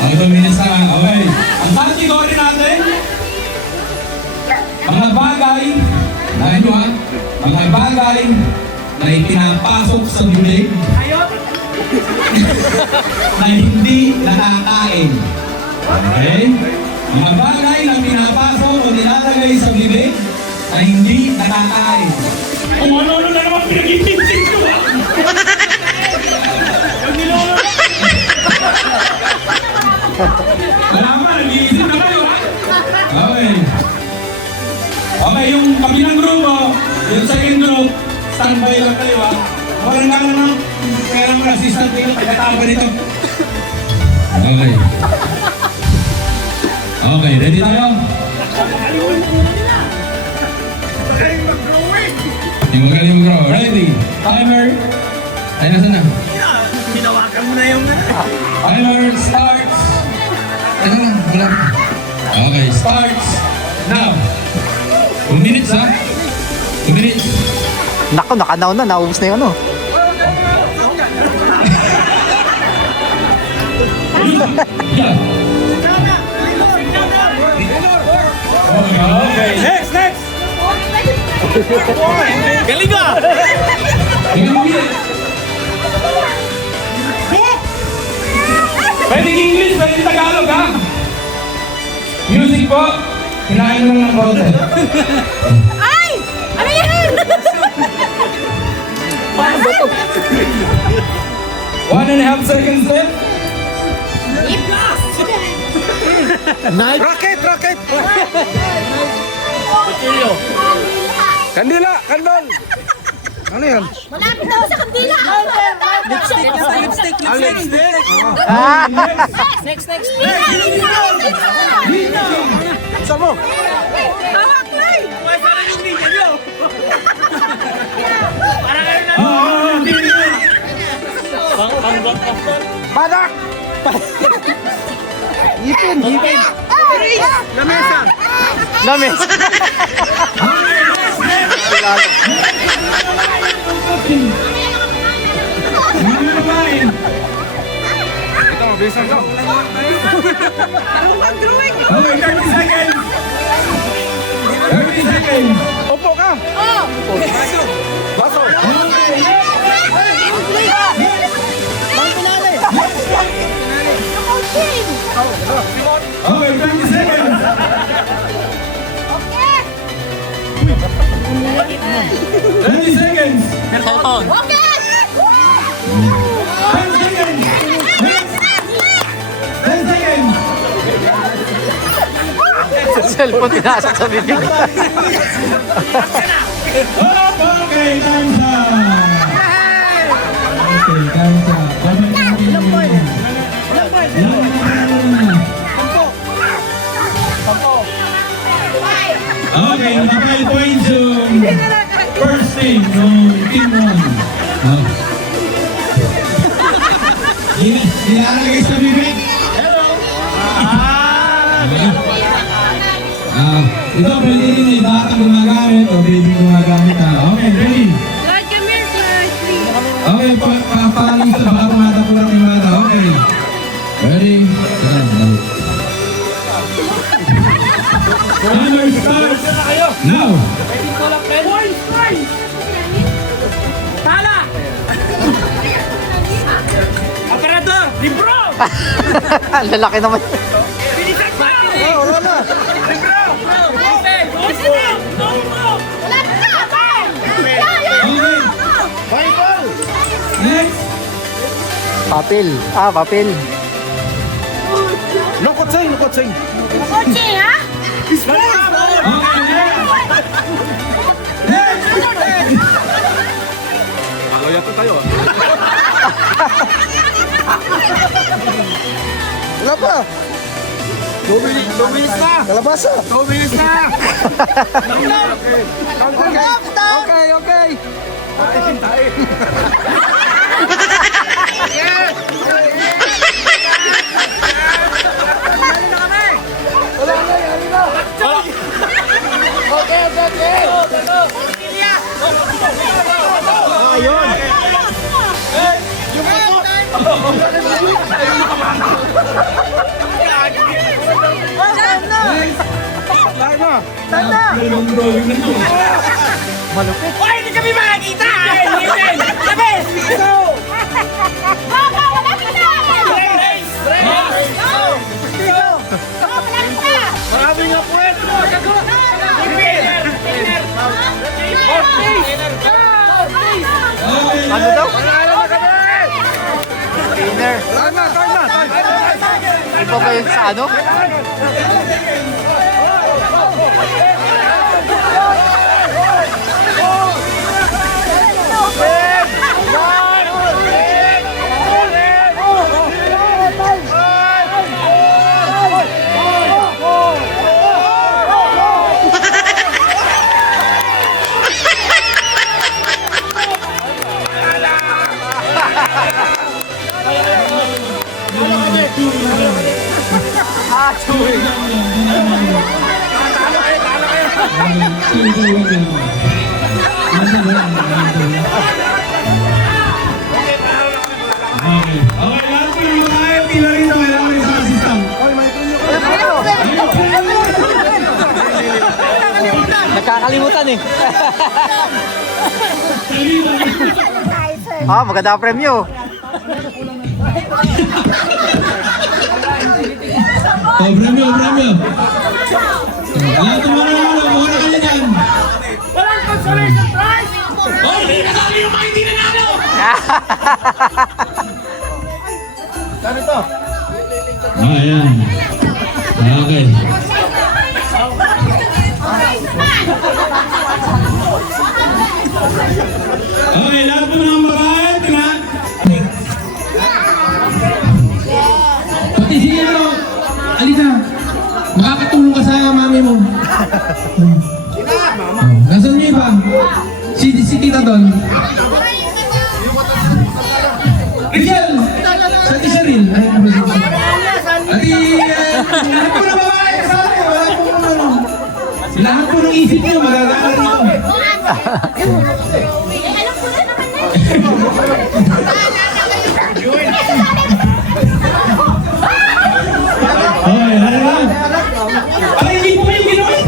Okay, 2 minutes na. Okay. Ang category natin, mga bagay, dahil nyo ha, mga bagay na ipinapasok sa bibig na hindi nakakain. Okay? Mga bagay na pinapasok o nilalagay sa bibig na hindi nakakain. Kung ano-ano na naman pinag-iintip ko ba? Yung nilolo na. Wala pa, nag-iisip na kayo ha? Okay. Okay, yung kabilang grupo, yung second group, standby lang kayo ha? Walang naman na, kaya naman assistant kayo, pagkataba nito. Okay. Okay, ready tayo? Yung magaling mag-grow. Ready? Timer. Ay, nasa na? Hinawakan mo na yung... Timer starts. Ano lang, wala. Okay, starts now. 2 minutes ha? 2 minutes. Nako, nakanaw na. Naubos na yung ano. Yeah. Okay. Next! Galing ka! Pwede English, pwede Tagalog ha? Music po. Kinain mo lang ng konti. Ay! Ano yan? 1.5 seconds left. Rocket! Kuchilyo. Kandila! Kandol! Ano yan? Malapit na ako sa kandila. Lipstick. Next. Saan mo? Hawak, Clay. Saan yung video nyo? Parang kayo na... Badak! Ipin! Lamesa! Lamis! Ito, mabilisan ko. Okay, 30 seconds. 30 seconds. Upo ka! Baso! Okay, 30 seconds. 30 seconds. Okay. 10 seconds. 10 seconds. Cellphone tinasok sa bibig. Okay, time's up. Okay, time's up. Okay, naka-5 points yung first team, yung team 1. Nilalagay sa bibig. Ito, pwede rin may bata gumagamit o baby gumagamit ha. Okay, ready? Lord, come here, Lord, please. Okay, papalis sa baka tumatapulang yung bata. Okay. Ready? Timer starts now. Tala! Operador! Libro! Ang lalaki naman. Bilisan mo! Wala na! Libro! Okay! Wala na. Okay. Next. Papel. Papel. Lukotsing! Kotse, ha? Wala pa. 2 minutes na. Kalabasa. 2 minutes na. Okay. Ayun. Malupit. Hoy, hindi kami makakita. Labis. Go. Race. Marami nga puwet. Ano daw? Dinner. Iba ba yun sa ano? Okay, lahat po yung mga ayaw pila rito, kailangan rin sa assistant. Nakakalimutan eh. Maganda ang premyo. Premyo. Lahat mo na kayo dyan. Walang consolation prize. Oh, hindi nasali yung mga hindi nanalo. Ayan. Okay. Okay, lahat po ng babae, tingnan. Pati sige mo, Alisa, makakatulong ka sa mami mo. Nasaan niyo iba? Si Tita doon. Rachel! Sa Tisaril. Ati, lahat po ng babae kasama ko. Lahat po ng isip niyo, magagawa rito. Okay, ay, hindi po yung ginawa.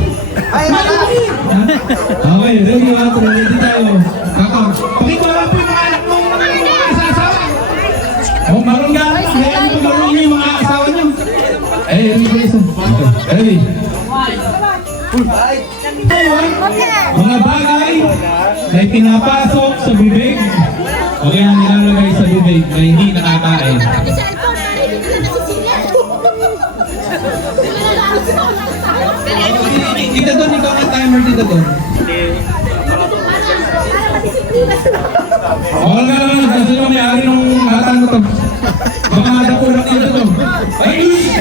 Okay, ready tayo. Pakikuha po yung mga anak mong mga asawa. Marunong gano'n. Kaya po marunong yung mga asawa niyo. Ready? Mga bagay na pinapasok sa bibig o kaya nilalagay sa bibig na hindi nakakain. Dito doon, ikaw ang timer dito doon. Wala ka naman, kasi lang may-ari ng hatan mo to. Baka madapulang dito to. Ay, Luis!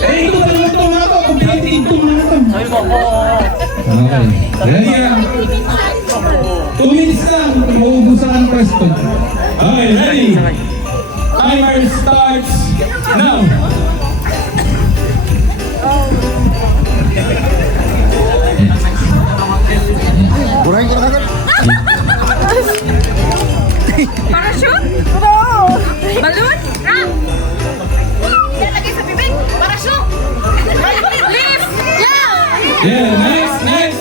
Ito ba yung ito mga to? Competitive to mga to. Okay. Ready ka? 2 minutes lang. Mauubusan ka ng presto. Okay, ready? Timer starts now. Burahin ko na kagad. Parachute? Balloon? Nilagay sa bibig? Parachute? Lift? Yeah, next.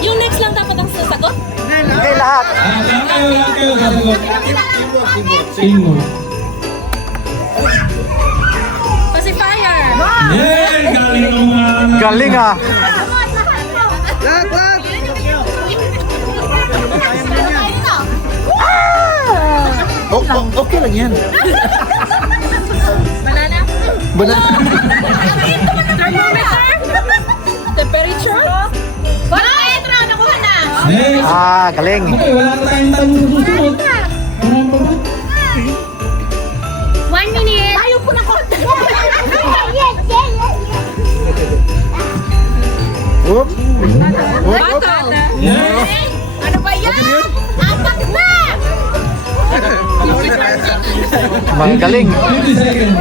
Yung next lang dapat ang sasagot? Hindi lahat. Lahat kayo, sasagot. Teamwork. Pacifier! Yeah, galing ng mga... Galing ah. Okay lang yan. Banana? Banana. Thermometer? Temperature? Barometer! Nakuha na! Next. Ah, galing. Okay, wala na tayong tanong sa susunod. Marami pa ba? 1 minute. Ayaw po na konti. Whoop. Whoop. Next. Ano ba yan? Apat na! Mga galing. 50 seconds.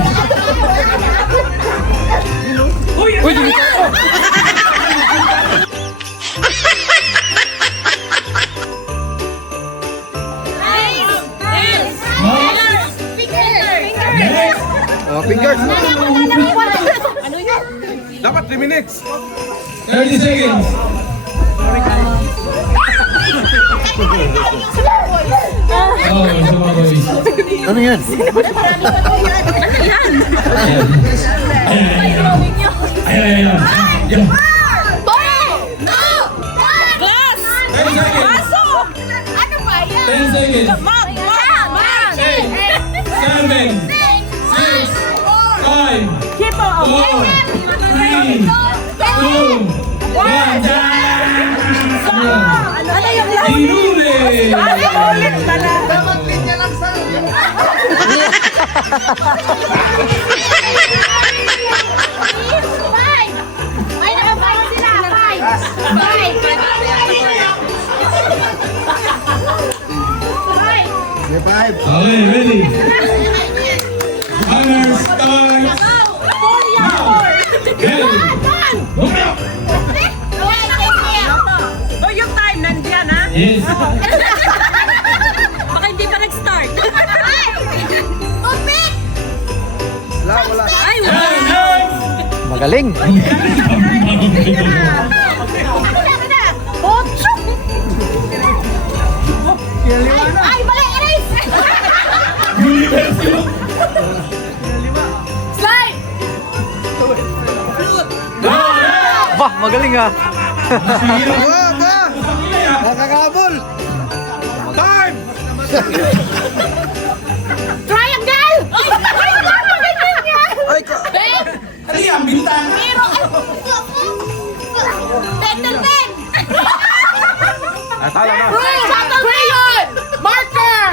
Oh, fingers. Ano yun? Dapat 3 minutes. 30 seconds. Oh, isa pa boys. Ano yan? Ayan. Yan. Glass! 10 seconds. Ano ba yan? 10 seconds. Mom! 7, 6, 5, 4, 3, 2, 1. Ano yung last? Hinuli! Ulit pala. Five! Ay, naka-five sila. Five! Okay, ready? Honors, time. Go! Oh, yung time nandiyan, ha? Yes. Baka hindi pa nag-start. Wala. Ay, Magaling. Ay, mali! Erase! Slide! Bah, magaling ah. Nakakabol. Time! Triangle! Ay, ko. Ano yan, bintang? Pencil pen! Tala na. Crayon! Marker!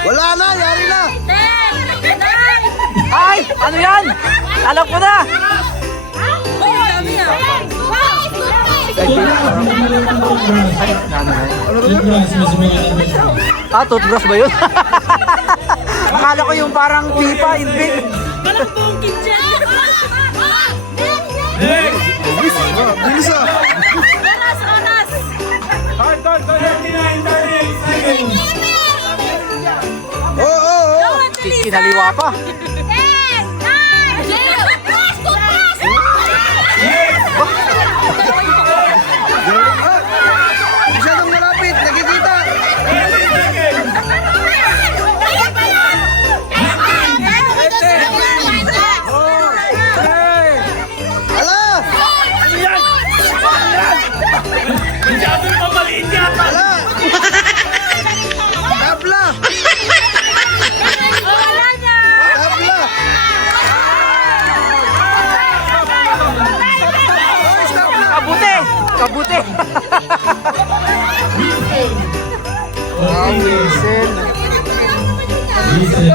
Wala na, yari na. 10! 9! Ay, ano yan? Alam ko na. Ay, dami na. Toothbrush, mas mga Ah, toothbrush ba yun? Akala ko yung parang pipa, hindi. Walang buong kitchen. Next! Bilis ah. Oras. 39, 38 seconds. Oo. Kinaliwa pa. 10! 9! Toothbrush! Toothbrush! Masyadong malapit, nakikita. 30 seconds. Ayan pa yan! Ala! Masyado pa maliit yata. Ala! Tabla! Wala na! Tabla! Kabute! Kabute! Whistle. Whistle.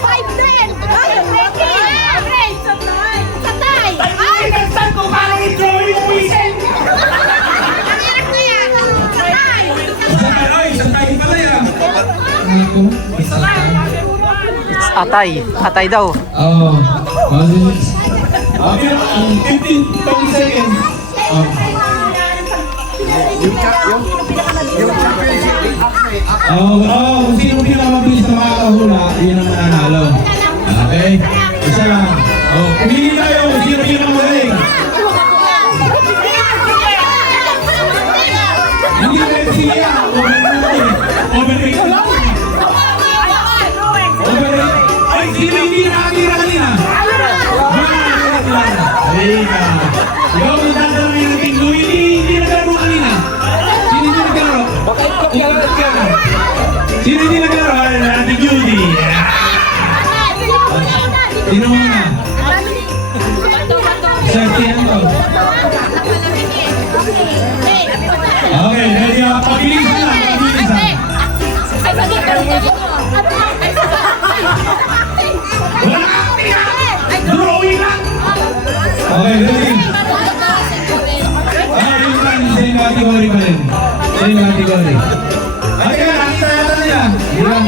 5-10! Satay! Ay! Saan ko parang i-draw yung whistle? Ang hirap na yan! Satay! Isang tayo pala yan. Atay. Atay daw. Oo. Okay, 15 seconds. Kung sino pinakamabilis na makakahula, yun ang mananalo. Okay? Isa lang. Pumili tayo kung sino pinakamagaling. Hindi na siya. Overrate ka lang. Overrate. Ay, sino hindi nakatira kanina? Halika. Ikaw ang tatanungin natin kung hindi naglaro kanina. Sino hindi naglaro? Umalat ka. Sino hindi naglaro? Ate Judy. Sino muna? Sir Tiago. Okay, ready up. Pabilisan lang, pabilisan. Wala acting ah! Drawing lang! Okay, ready? Yung kan, same category pa rin. Same category. Okay, nakita yata nila. Hirang.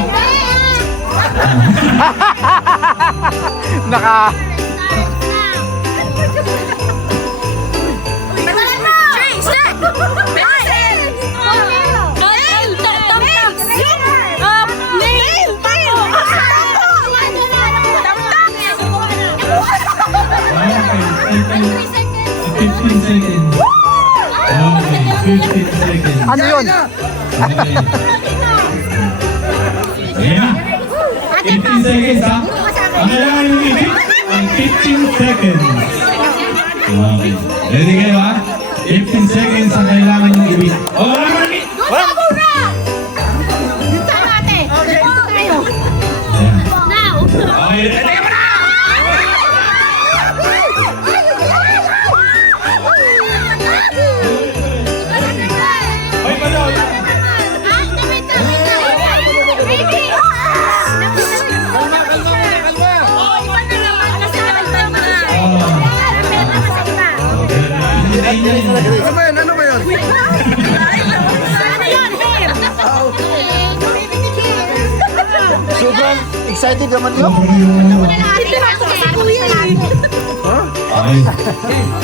Naka... Okay, 15 seconds. Okay, 15 seconds. Ano yun? Okay. Ayan. 15 seconds ha? Ang kailangan yung ibig ang 15 seconds. Okay. Ready kayo ha? 15 seconds ang kailangan yung ibig. Oh, wala naman! Okay, ready ka na! Hoy, padaw! Ano ba yun? Sobrang excited naman yun. Ay.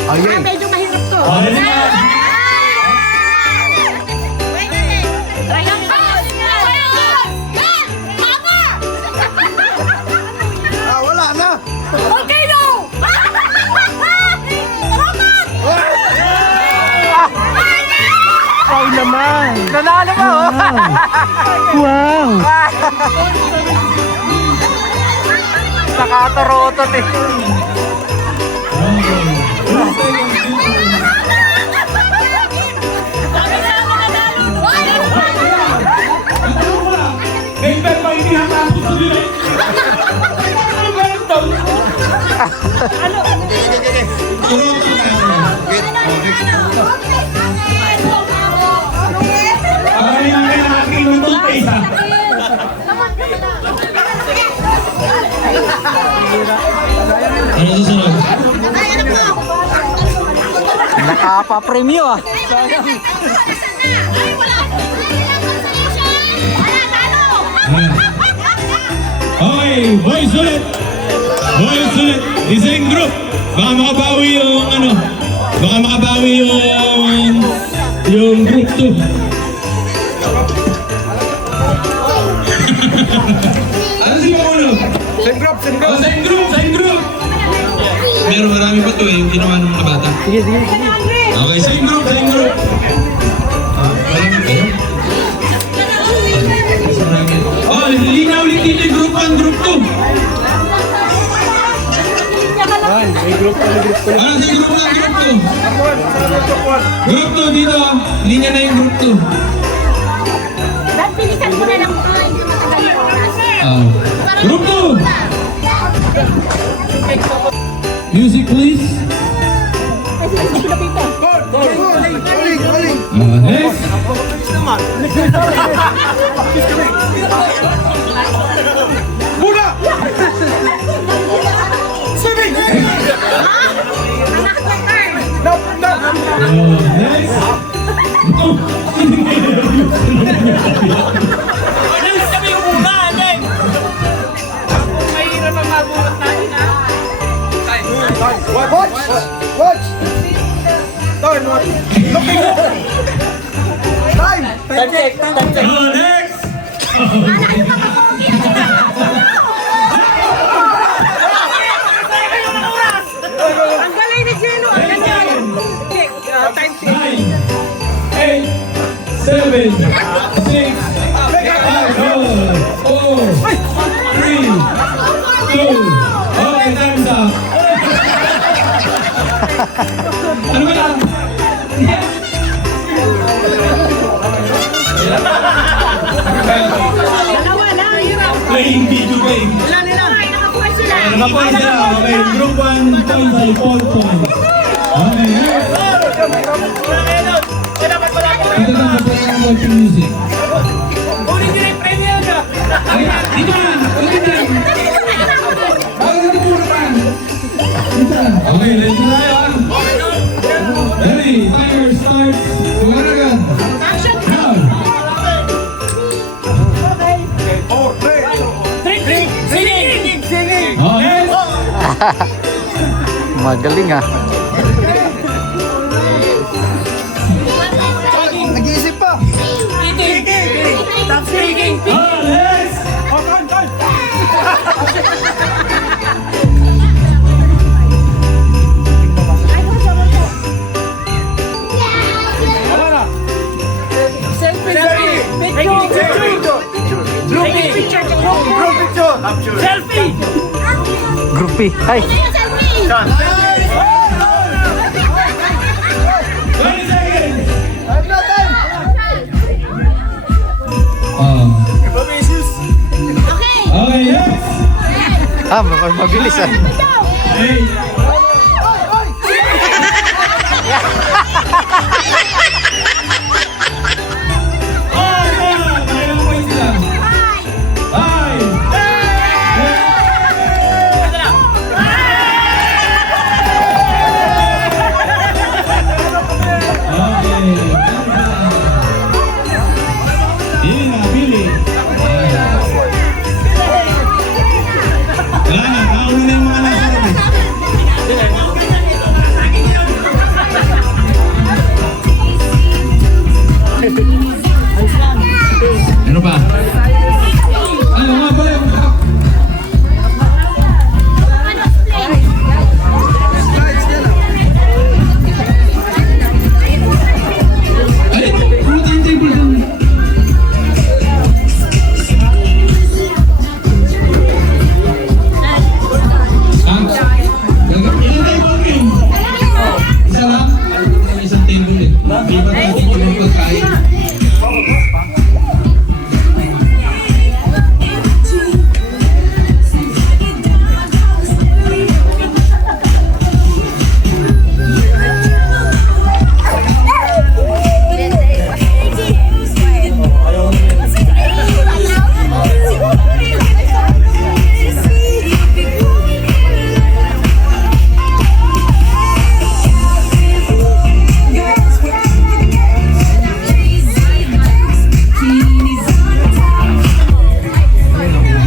Ayun. Medyo mahirap to. Okay na. Wala na. Okay, no! Wow naman! Nanalo ba oh? Wow! Nakatarotot eh. May iba pa hindi nakakapos sa nila. Ano ba ito? Ay, ang kailangan ng toothpaste ha. Ano susunod? Nakapa-premyo ah. Okay, boys ulit! Boys ulit! Isang group! Baka makabawi yung ano, baka makabawi yung group 2. Ano si Paolo? Same group, same group. Oh, same group, same group! Meron marami pa to eh, yung ginawa ng mga bata. Sige, sige. Okay, same group, same group! Marami pa yun? Oh, linaw ulit dito yung group 1, group 2. May group na group ko. Ano sa group 1, group 2? Group 2 dito, linya na yung group 2. Pilisan mo na lang ito. Hindi matagal yung oras. Group 2! Music please. Next. Muna! Swimming! Nope, nope. Next. Ano sabi yung muna, Neng? Mahirap ang mabuhat natin, ha? Watch! Watch! Time! Looking! Time! Time check! Time check! Next. Ang galing ni Jello. Ang galing. Okay, time check. 9, 8, 7, 6, 5, 4, 3, 2, okay, time's up. Ano ba lang? Dalawa na. Hirap. Playing video game. Ilan nila? Nakapuha sila. Nakapoint sila. Okay, group 1 points ay 4 points. Okay, next. Okay, let's go tayo ah. Ready, timer starts. Kumaragan. Now. Singing! Okay. Magaling ah. Nag-iisip pa. Stop singing! Let's. Selfie! Groupie. Ay. 20 seconds. Okay, yes. Ah, mabilis ah. Hey. Ano pa? Ano nga pala? Ay, ano tayong table dun? Ilan tayo ballgame? Isa lang? Isang table eh. Di ba tayo yung pagkain?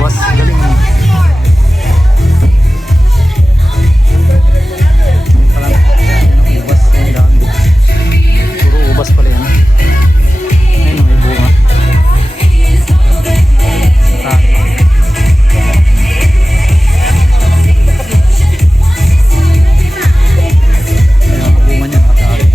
Ubas. Galing. Ubas. Ang dami. Puro ubas pala yan. Ayun, may bunga. Ah. Ayun, ang bunga niya. Nakatarik.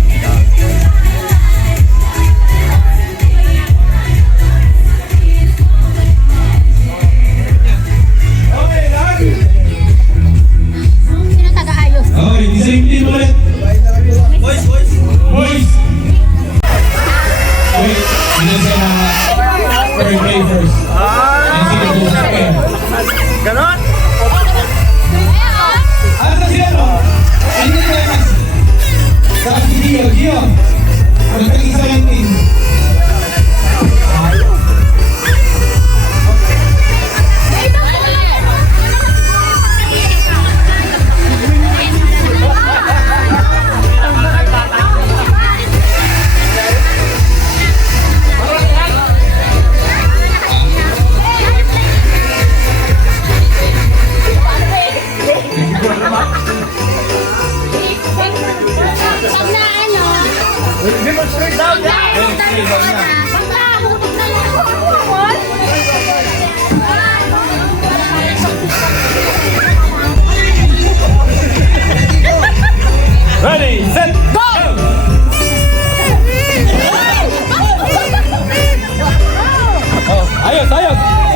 Sino taga-ayos? Okay, the same team ulit. Boys. Wait, sino sa very play first? And sino po sa pair? Ganon? Asa si ano? Hindi na sa Gio. Nagkag-isa lang team. Pag na ano, Demonstrate daw niya! pagkahutot na lang. Ready, set, go! Oh, ayos!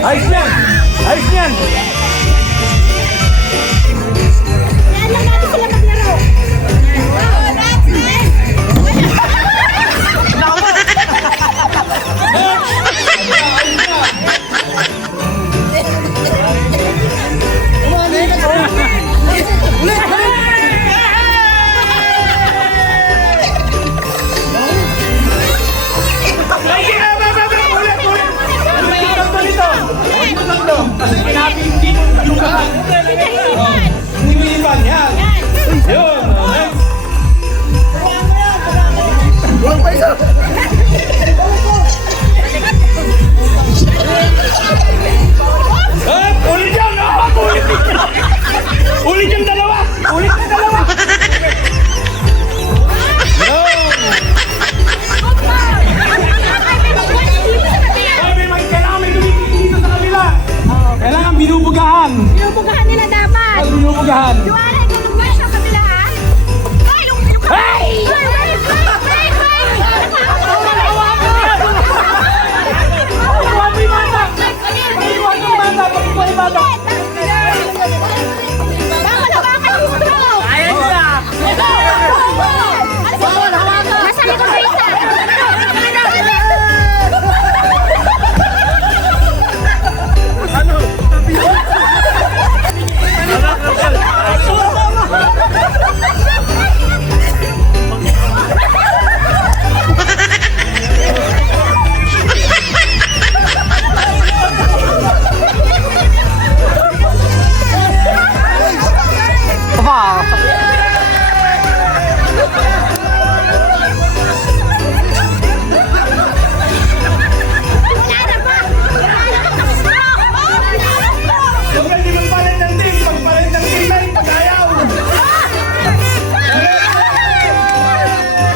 Ayos niyan! Yan lang natin sila maglaro.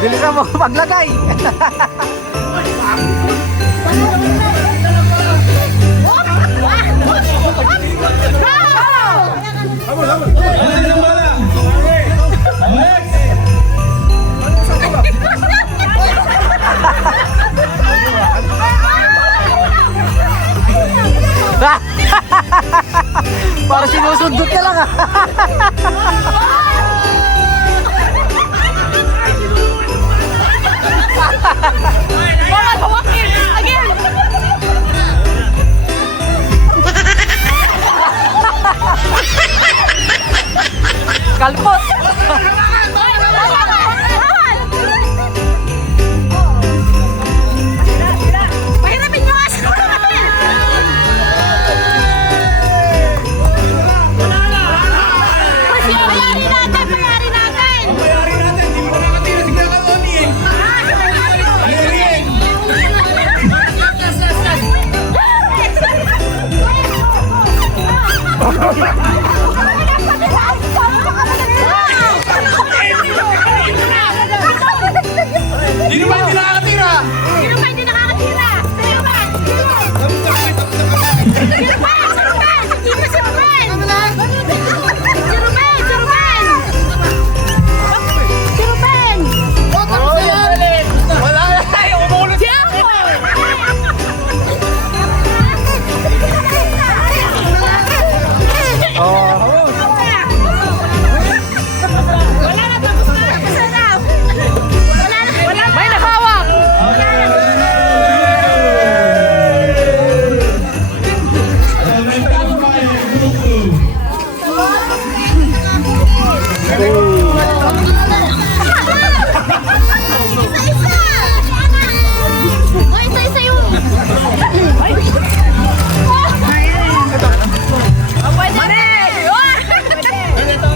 Bilisan mo paglagay. Ano na wala? Alex! Para sinusundot ka lang ah. Kalpot. Pahirapin nyo nga siya. Kasi bayari natin, bayari natin. Bayari natin, hindi mo nakatira si Kuya Katomi eh. Sino ba hindi nakakatira? Sino ba hindi nakakatira? Sino ba? Sino ba? Sino ba? Hindi ba si Ruben? Si Ruben! Si Ruben! Si Ruben! Wala na tayo, umulot. Si Ako! Wala na, tapos na. Tapos na. Wala na. Wala na. May nakawak! Isa-isa! O, isa-isa yung...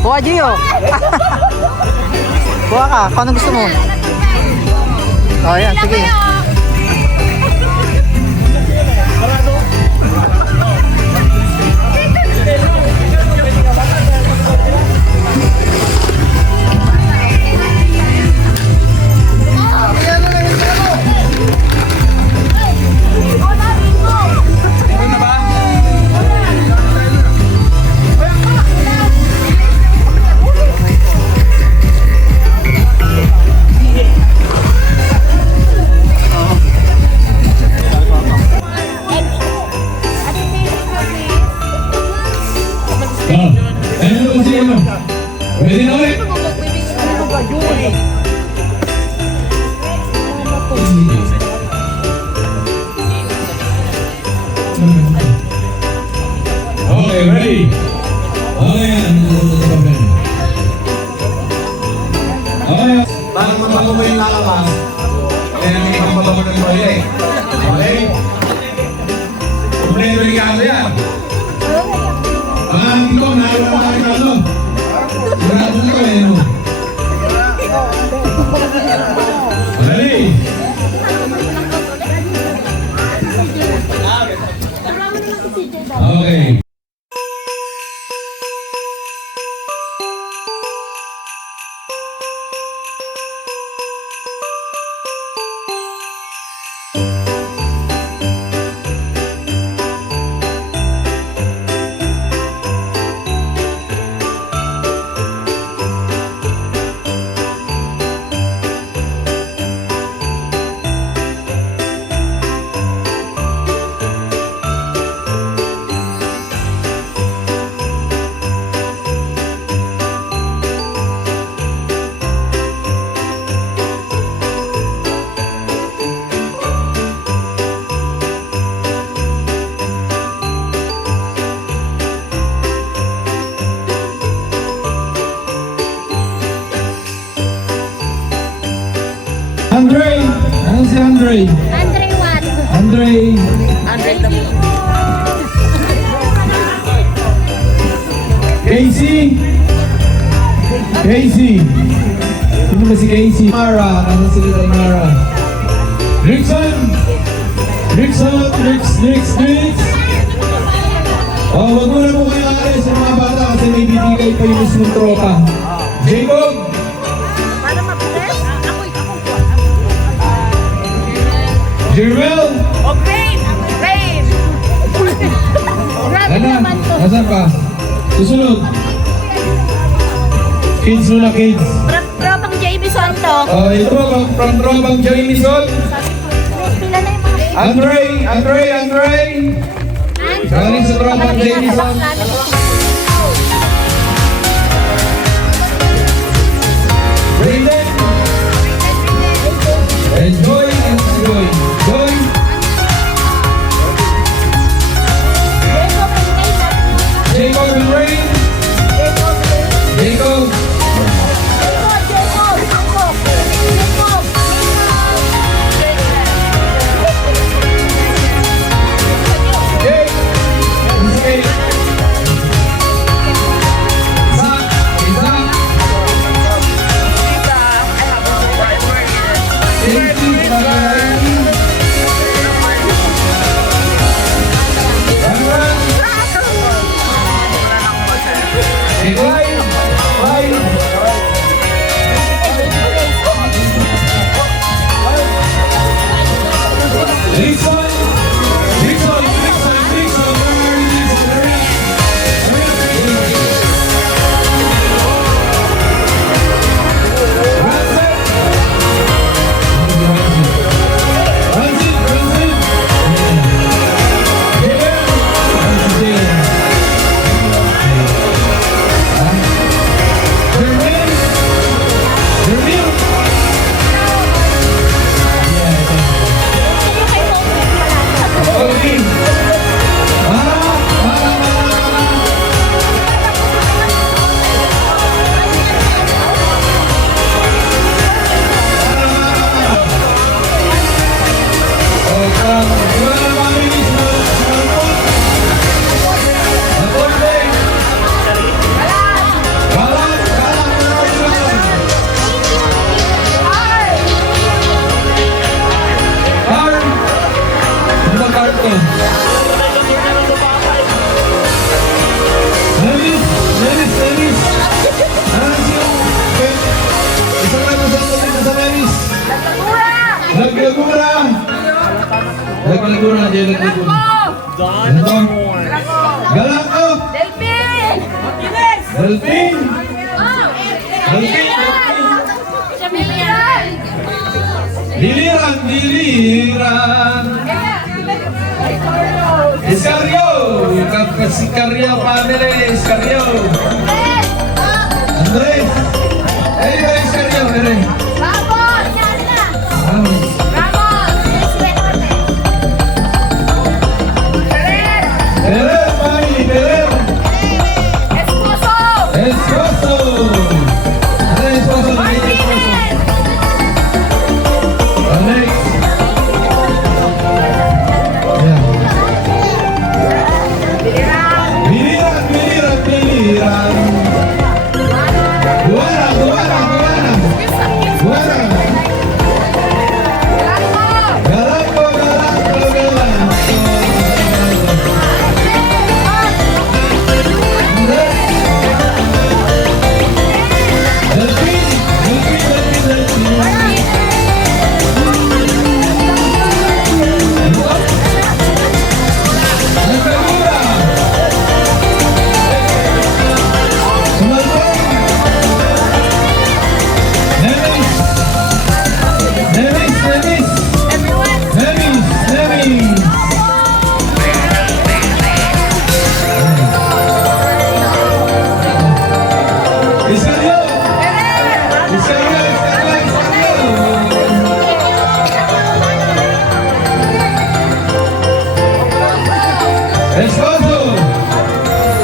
Kuha Gio. Kuha ka. Paano gusto mo? Oh, yan. Sige. Ano ba siya mo? Pwede na ulit. Okay, ready? Okay, okay. Parang mabago mo yung lalabas. Kaya namin ibang mabago ng toilet. Okay? Kompleto regalo yan. Hindi ko naroon na mga regalo. Sigurado na ko eh. Dali! Okay. Andre! Ano si Andre? Andre what? Andre! Casey! Casey! Sino ba si Casey? Mara! Ano si Mara? Rickson! Rickson! Ricks! Oh, wag mo na po kayo aalis sa mga bata kasi may bibigay pa yung mismong tropa. Jacob! Para mabilis? Ako. Jermel! O, Rain! Rain! Grabe Ano? naman to. Nasaan pa? Susunod. Kids muna, kids. Tropang JB Santo. Ito from Tropang Jamison. Pila na yung mga... Andre! Galing sa Tropang Jamison. Brayden. And Joy. Joy. Jacob and Rain. Jacob. Jake. Jake. Isaac. Casey, Magalhaes. Cameron. Clyde. Dixon. Lagura. Galako. Delphin! Delphin. Diliran. Iscarrio. Iscarrio family. Iscarrio. Andres. Iscarrio. Esposo. Alex. Miliran. Guara. Galako.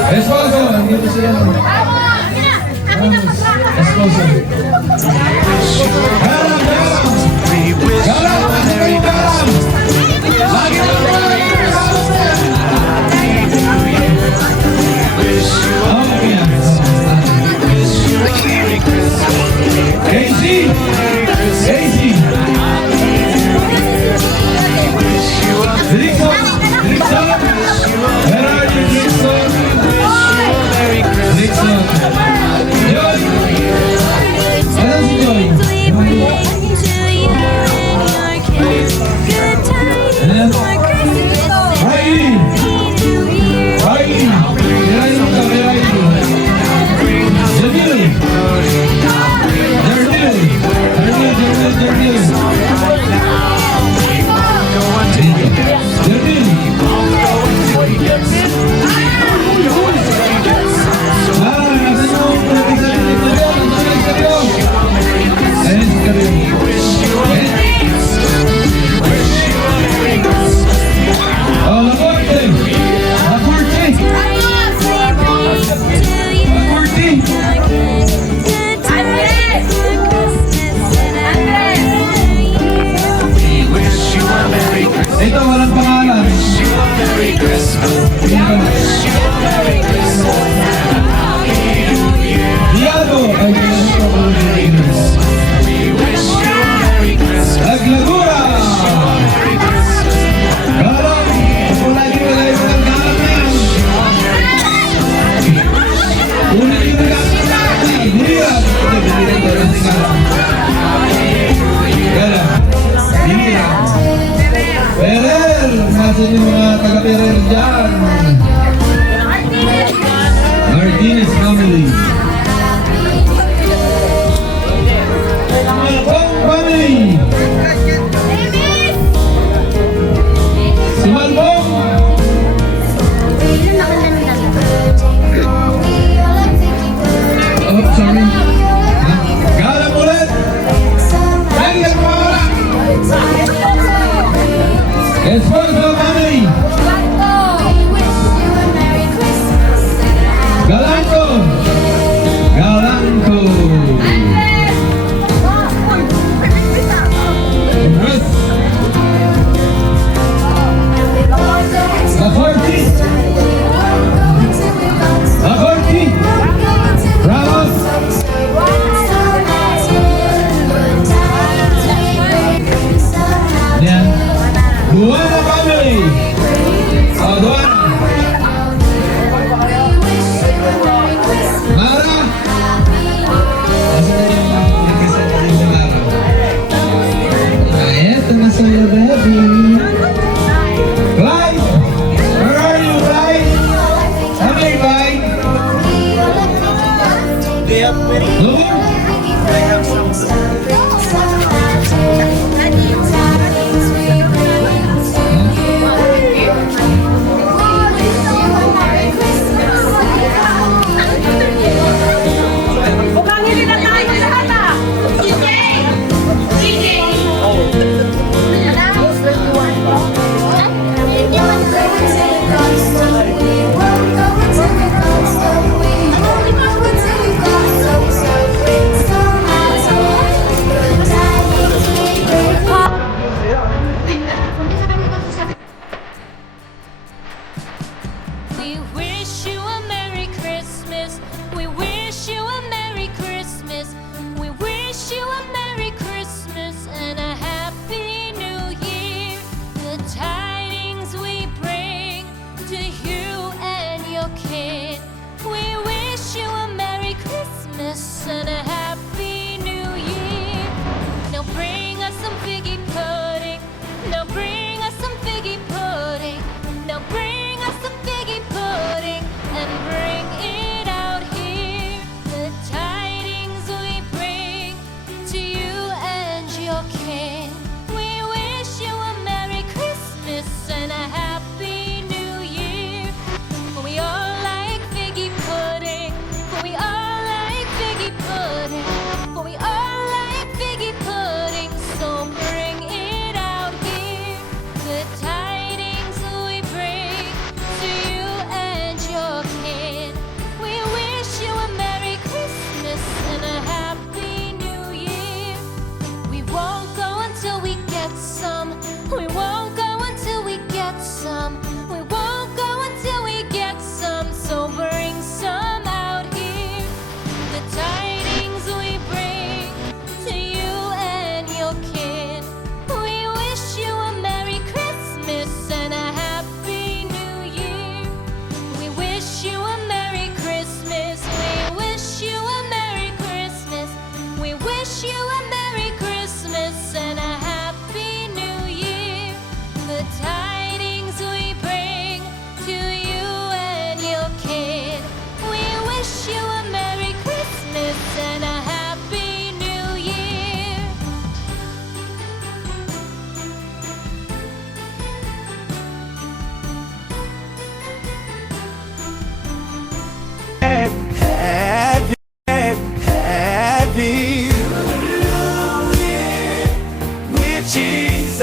Esposo, dito siya. Esposo. Galang. Lagi na Casey. Dixon. Where are you, Dixon? Dixon. Joy. Ayan si Joy.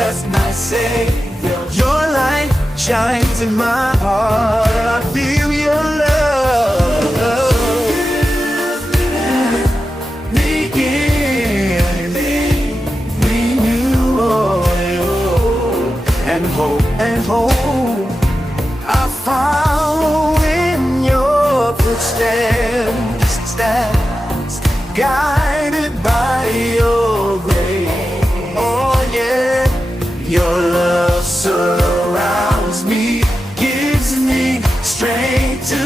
Jesus, my Savior. Your light shines in my heart. I feel your love. Begin me new and hope I follow in your footsteps, guided by your grace. Oh yeah, your love surrounds me, gives me strength to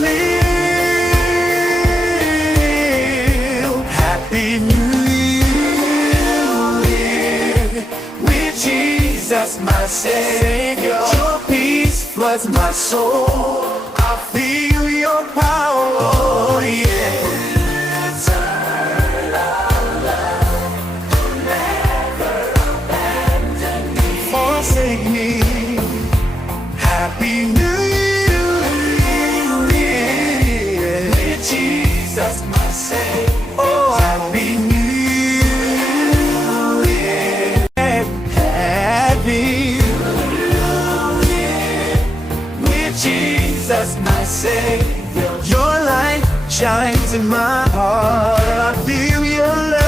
live. Happy New Year with Jesus, my Savior. Your peace floods my soul. I feel your power. Oh yeah. Forsake me. Happy New Year with Jesus, my Savior. Oh, happy New Year. Happy New Year with Jesus, my Savior. Your light shines in my heart. I feel your love.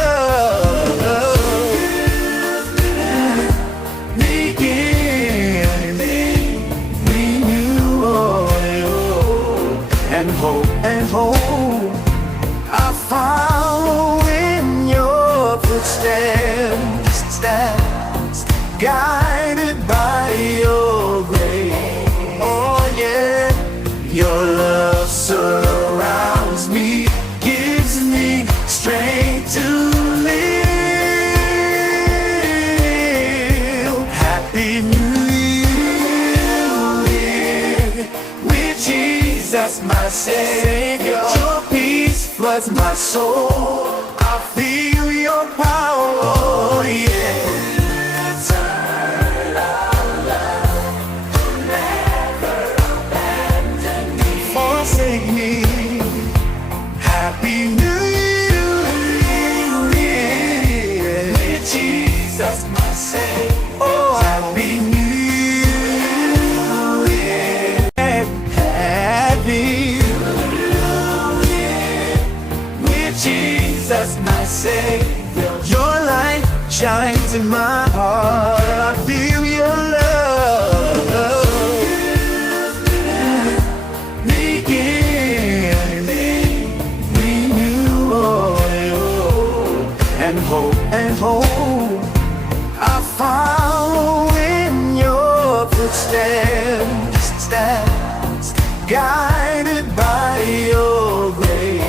And hope I follow in your footsteps, guided by your grace. Oh yeah, your love surrounds me, gives me strength to live. Happy New Year with Jesus, my Savior. Your peace floods my soul. I feel your power. Oh yeah. Forsake me. Happy New Year with Jesus, my Savior. Oh, happy New Year. Happy Jesus, my Savior. Your light shines in my heart. I feel your love. Begin me new and hope I follow in your footsteps, guided by your grace.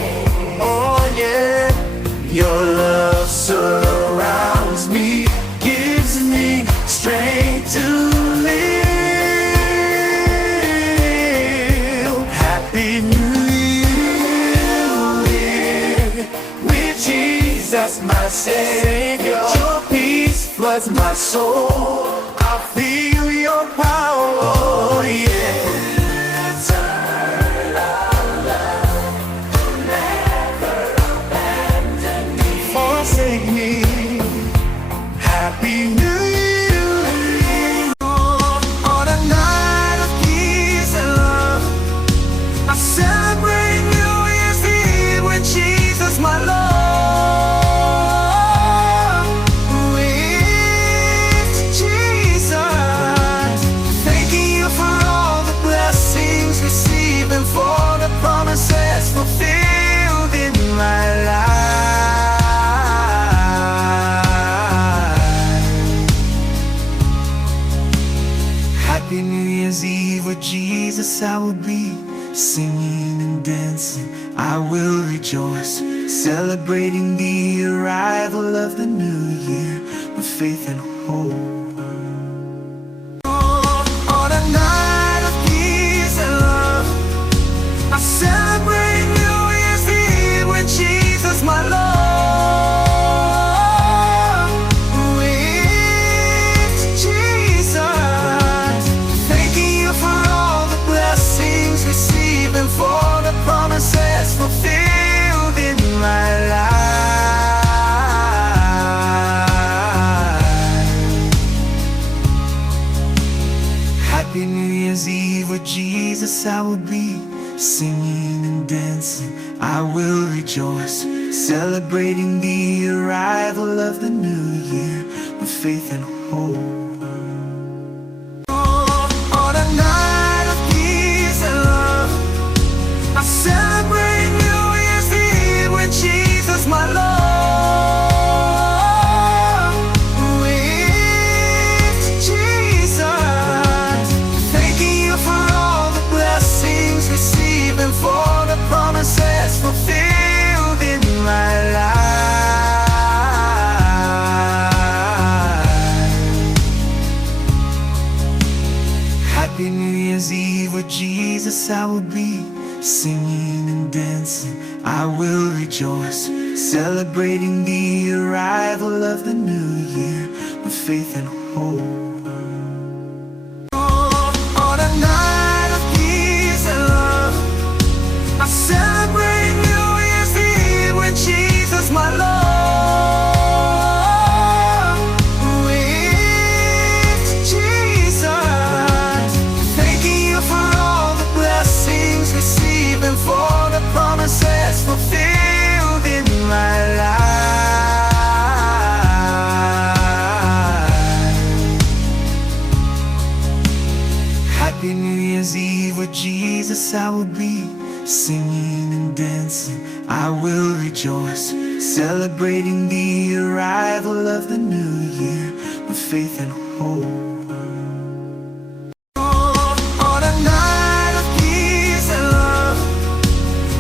Oh yeah, your love surrounds me, gives me strength to live. Happy New Year with Jesus, my Savior. Your peace floods my soul. I feel your power. Oh yeah. Forsake me. Happy New Year. On a night of peace and love, I celebrate New Year's Eve with Jesus, my Lord. With Jesus, thanking you for all the blessings received and for the promises fulfilled in my life. Happy New Year's Eve with Jesus I will be, singing and dancing I will rejoice, celebrating the arrival of the new year with faith and hope. On a night of peace and love, I celebrate New Year's Eve with Jesus, my Lord. With Jesus, thanking you for all the blessings received and for the promises fulfilled in my life. singing and dancing. I will rejoice, celebrating the arrival of the new year with faith and hope. On a night of peace and love, I celebrate New Year's Eve with Jesus, my Lord. With Jesus, thanking you for all the blessings received and for the promises fulfilled in my life. Happy New Year's Eve with Jesus I will be, singing and dancing. I will rejoice, celebrating the arrival of the new year with faith and hope. On a night of peace and love, I celebrate New Year's Eve with Jesus, my Lord. With Jesus, thanking you for all the blessings received and for the promises fulfilled in my life. Happy New Year's Eve with Jesus I will be, singing and dancing. I will rejoice, celebrating the arrival of the new year with faith and hope. On a night of peace and love,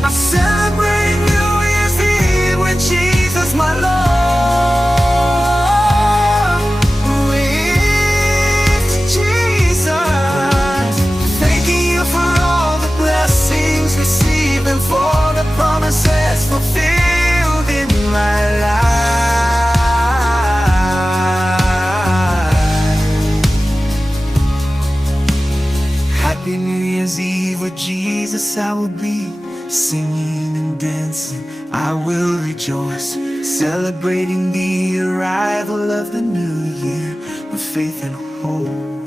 I celebrate New Year's Eve with Jesus, my Lord. With Jesus, thanking you for all the blessings received and for the promises fulfilled in my life. Happy New Year's Eve with Jesus I will be, singing and dancing. I will rejoice, celebrating the arrival of the new year with faith and hope.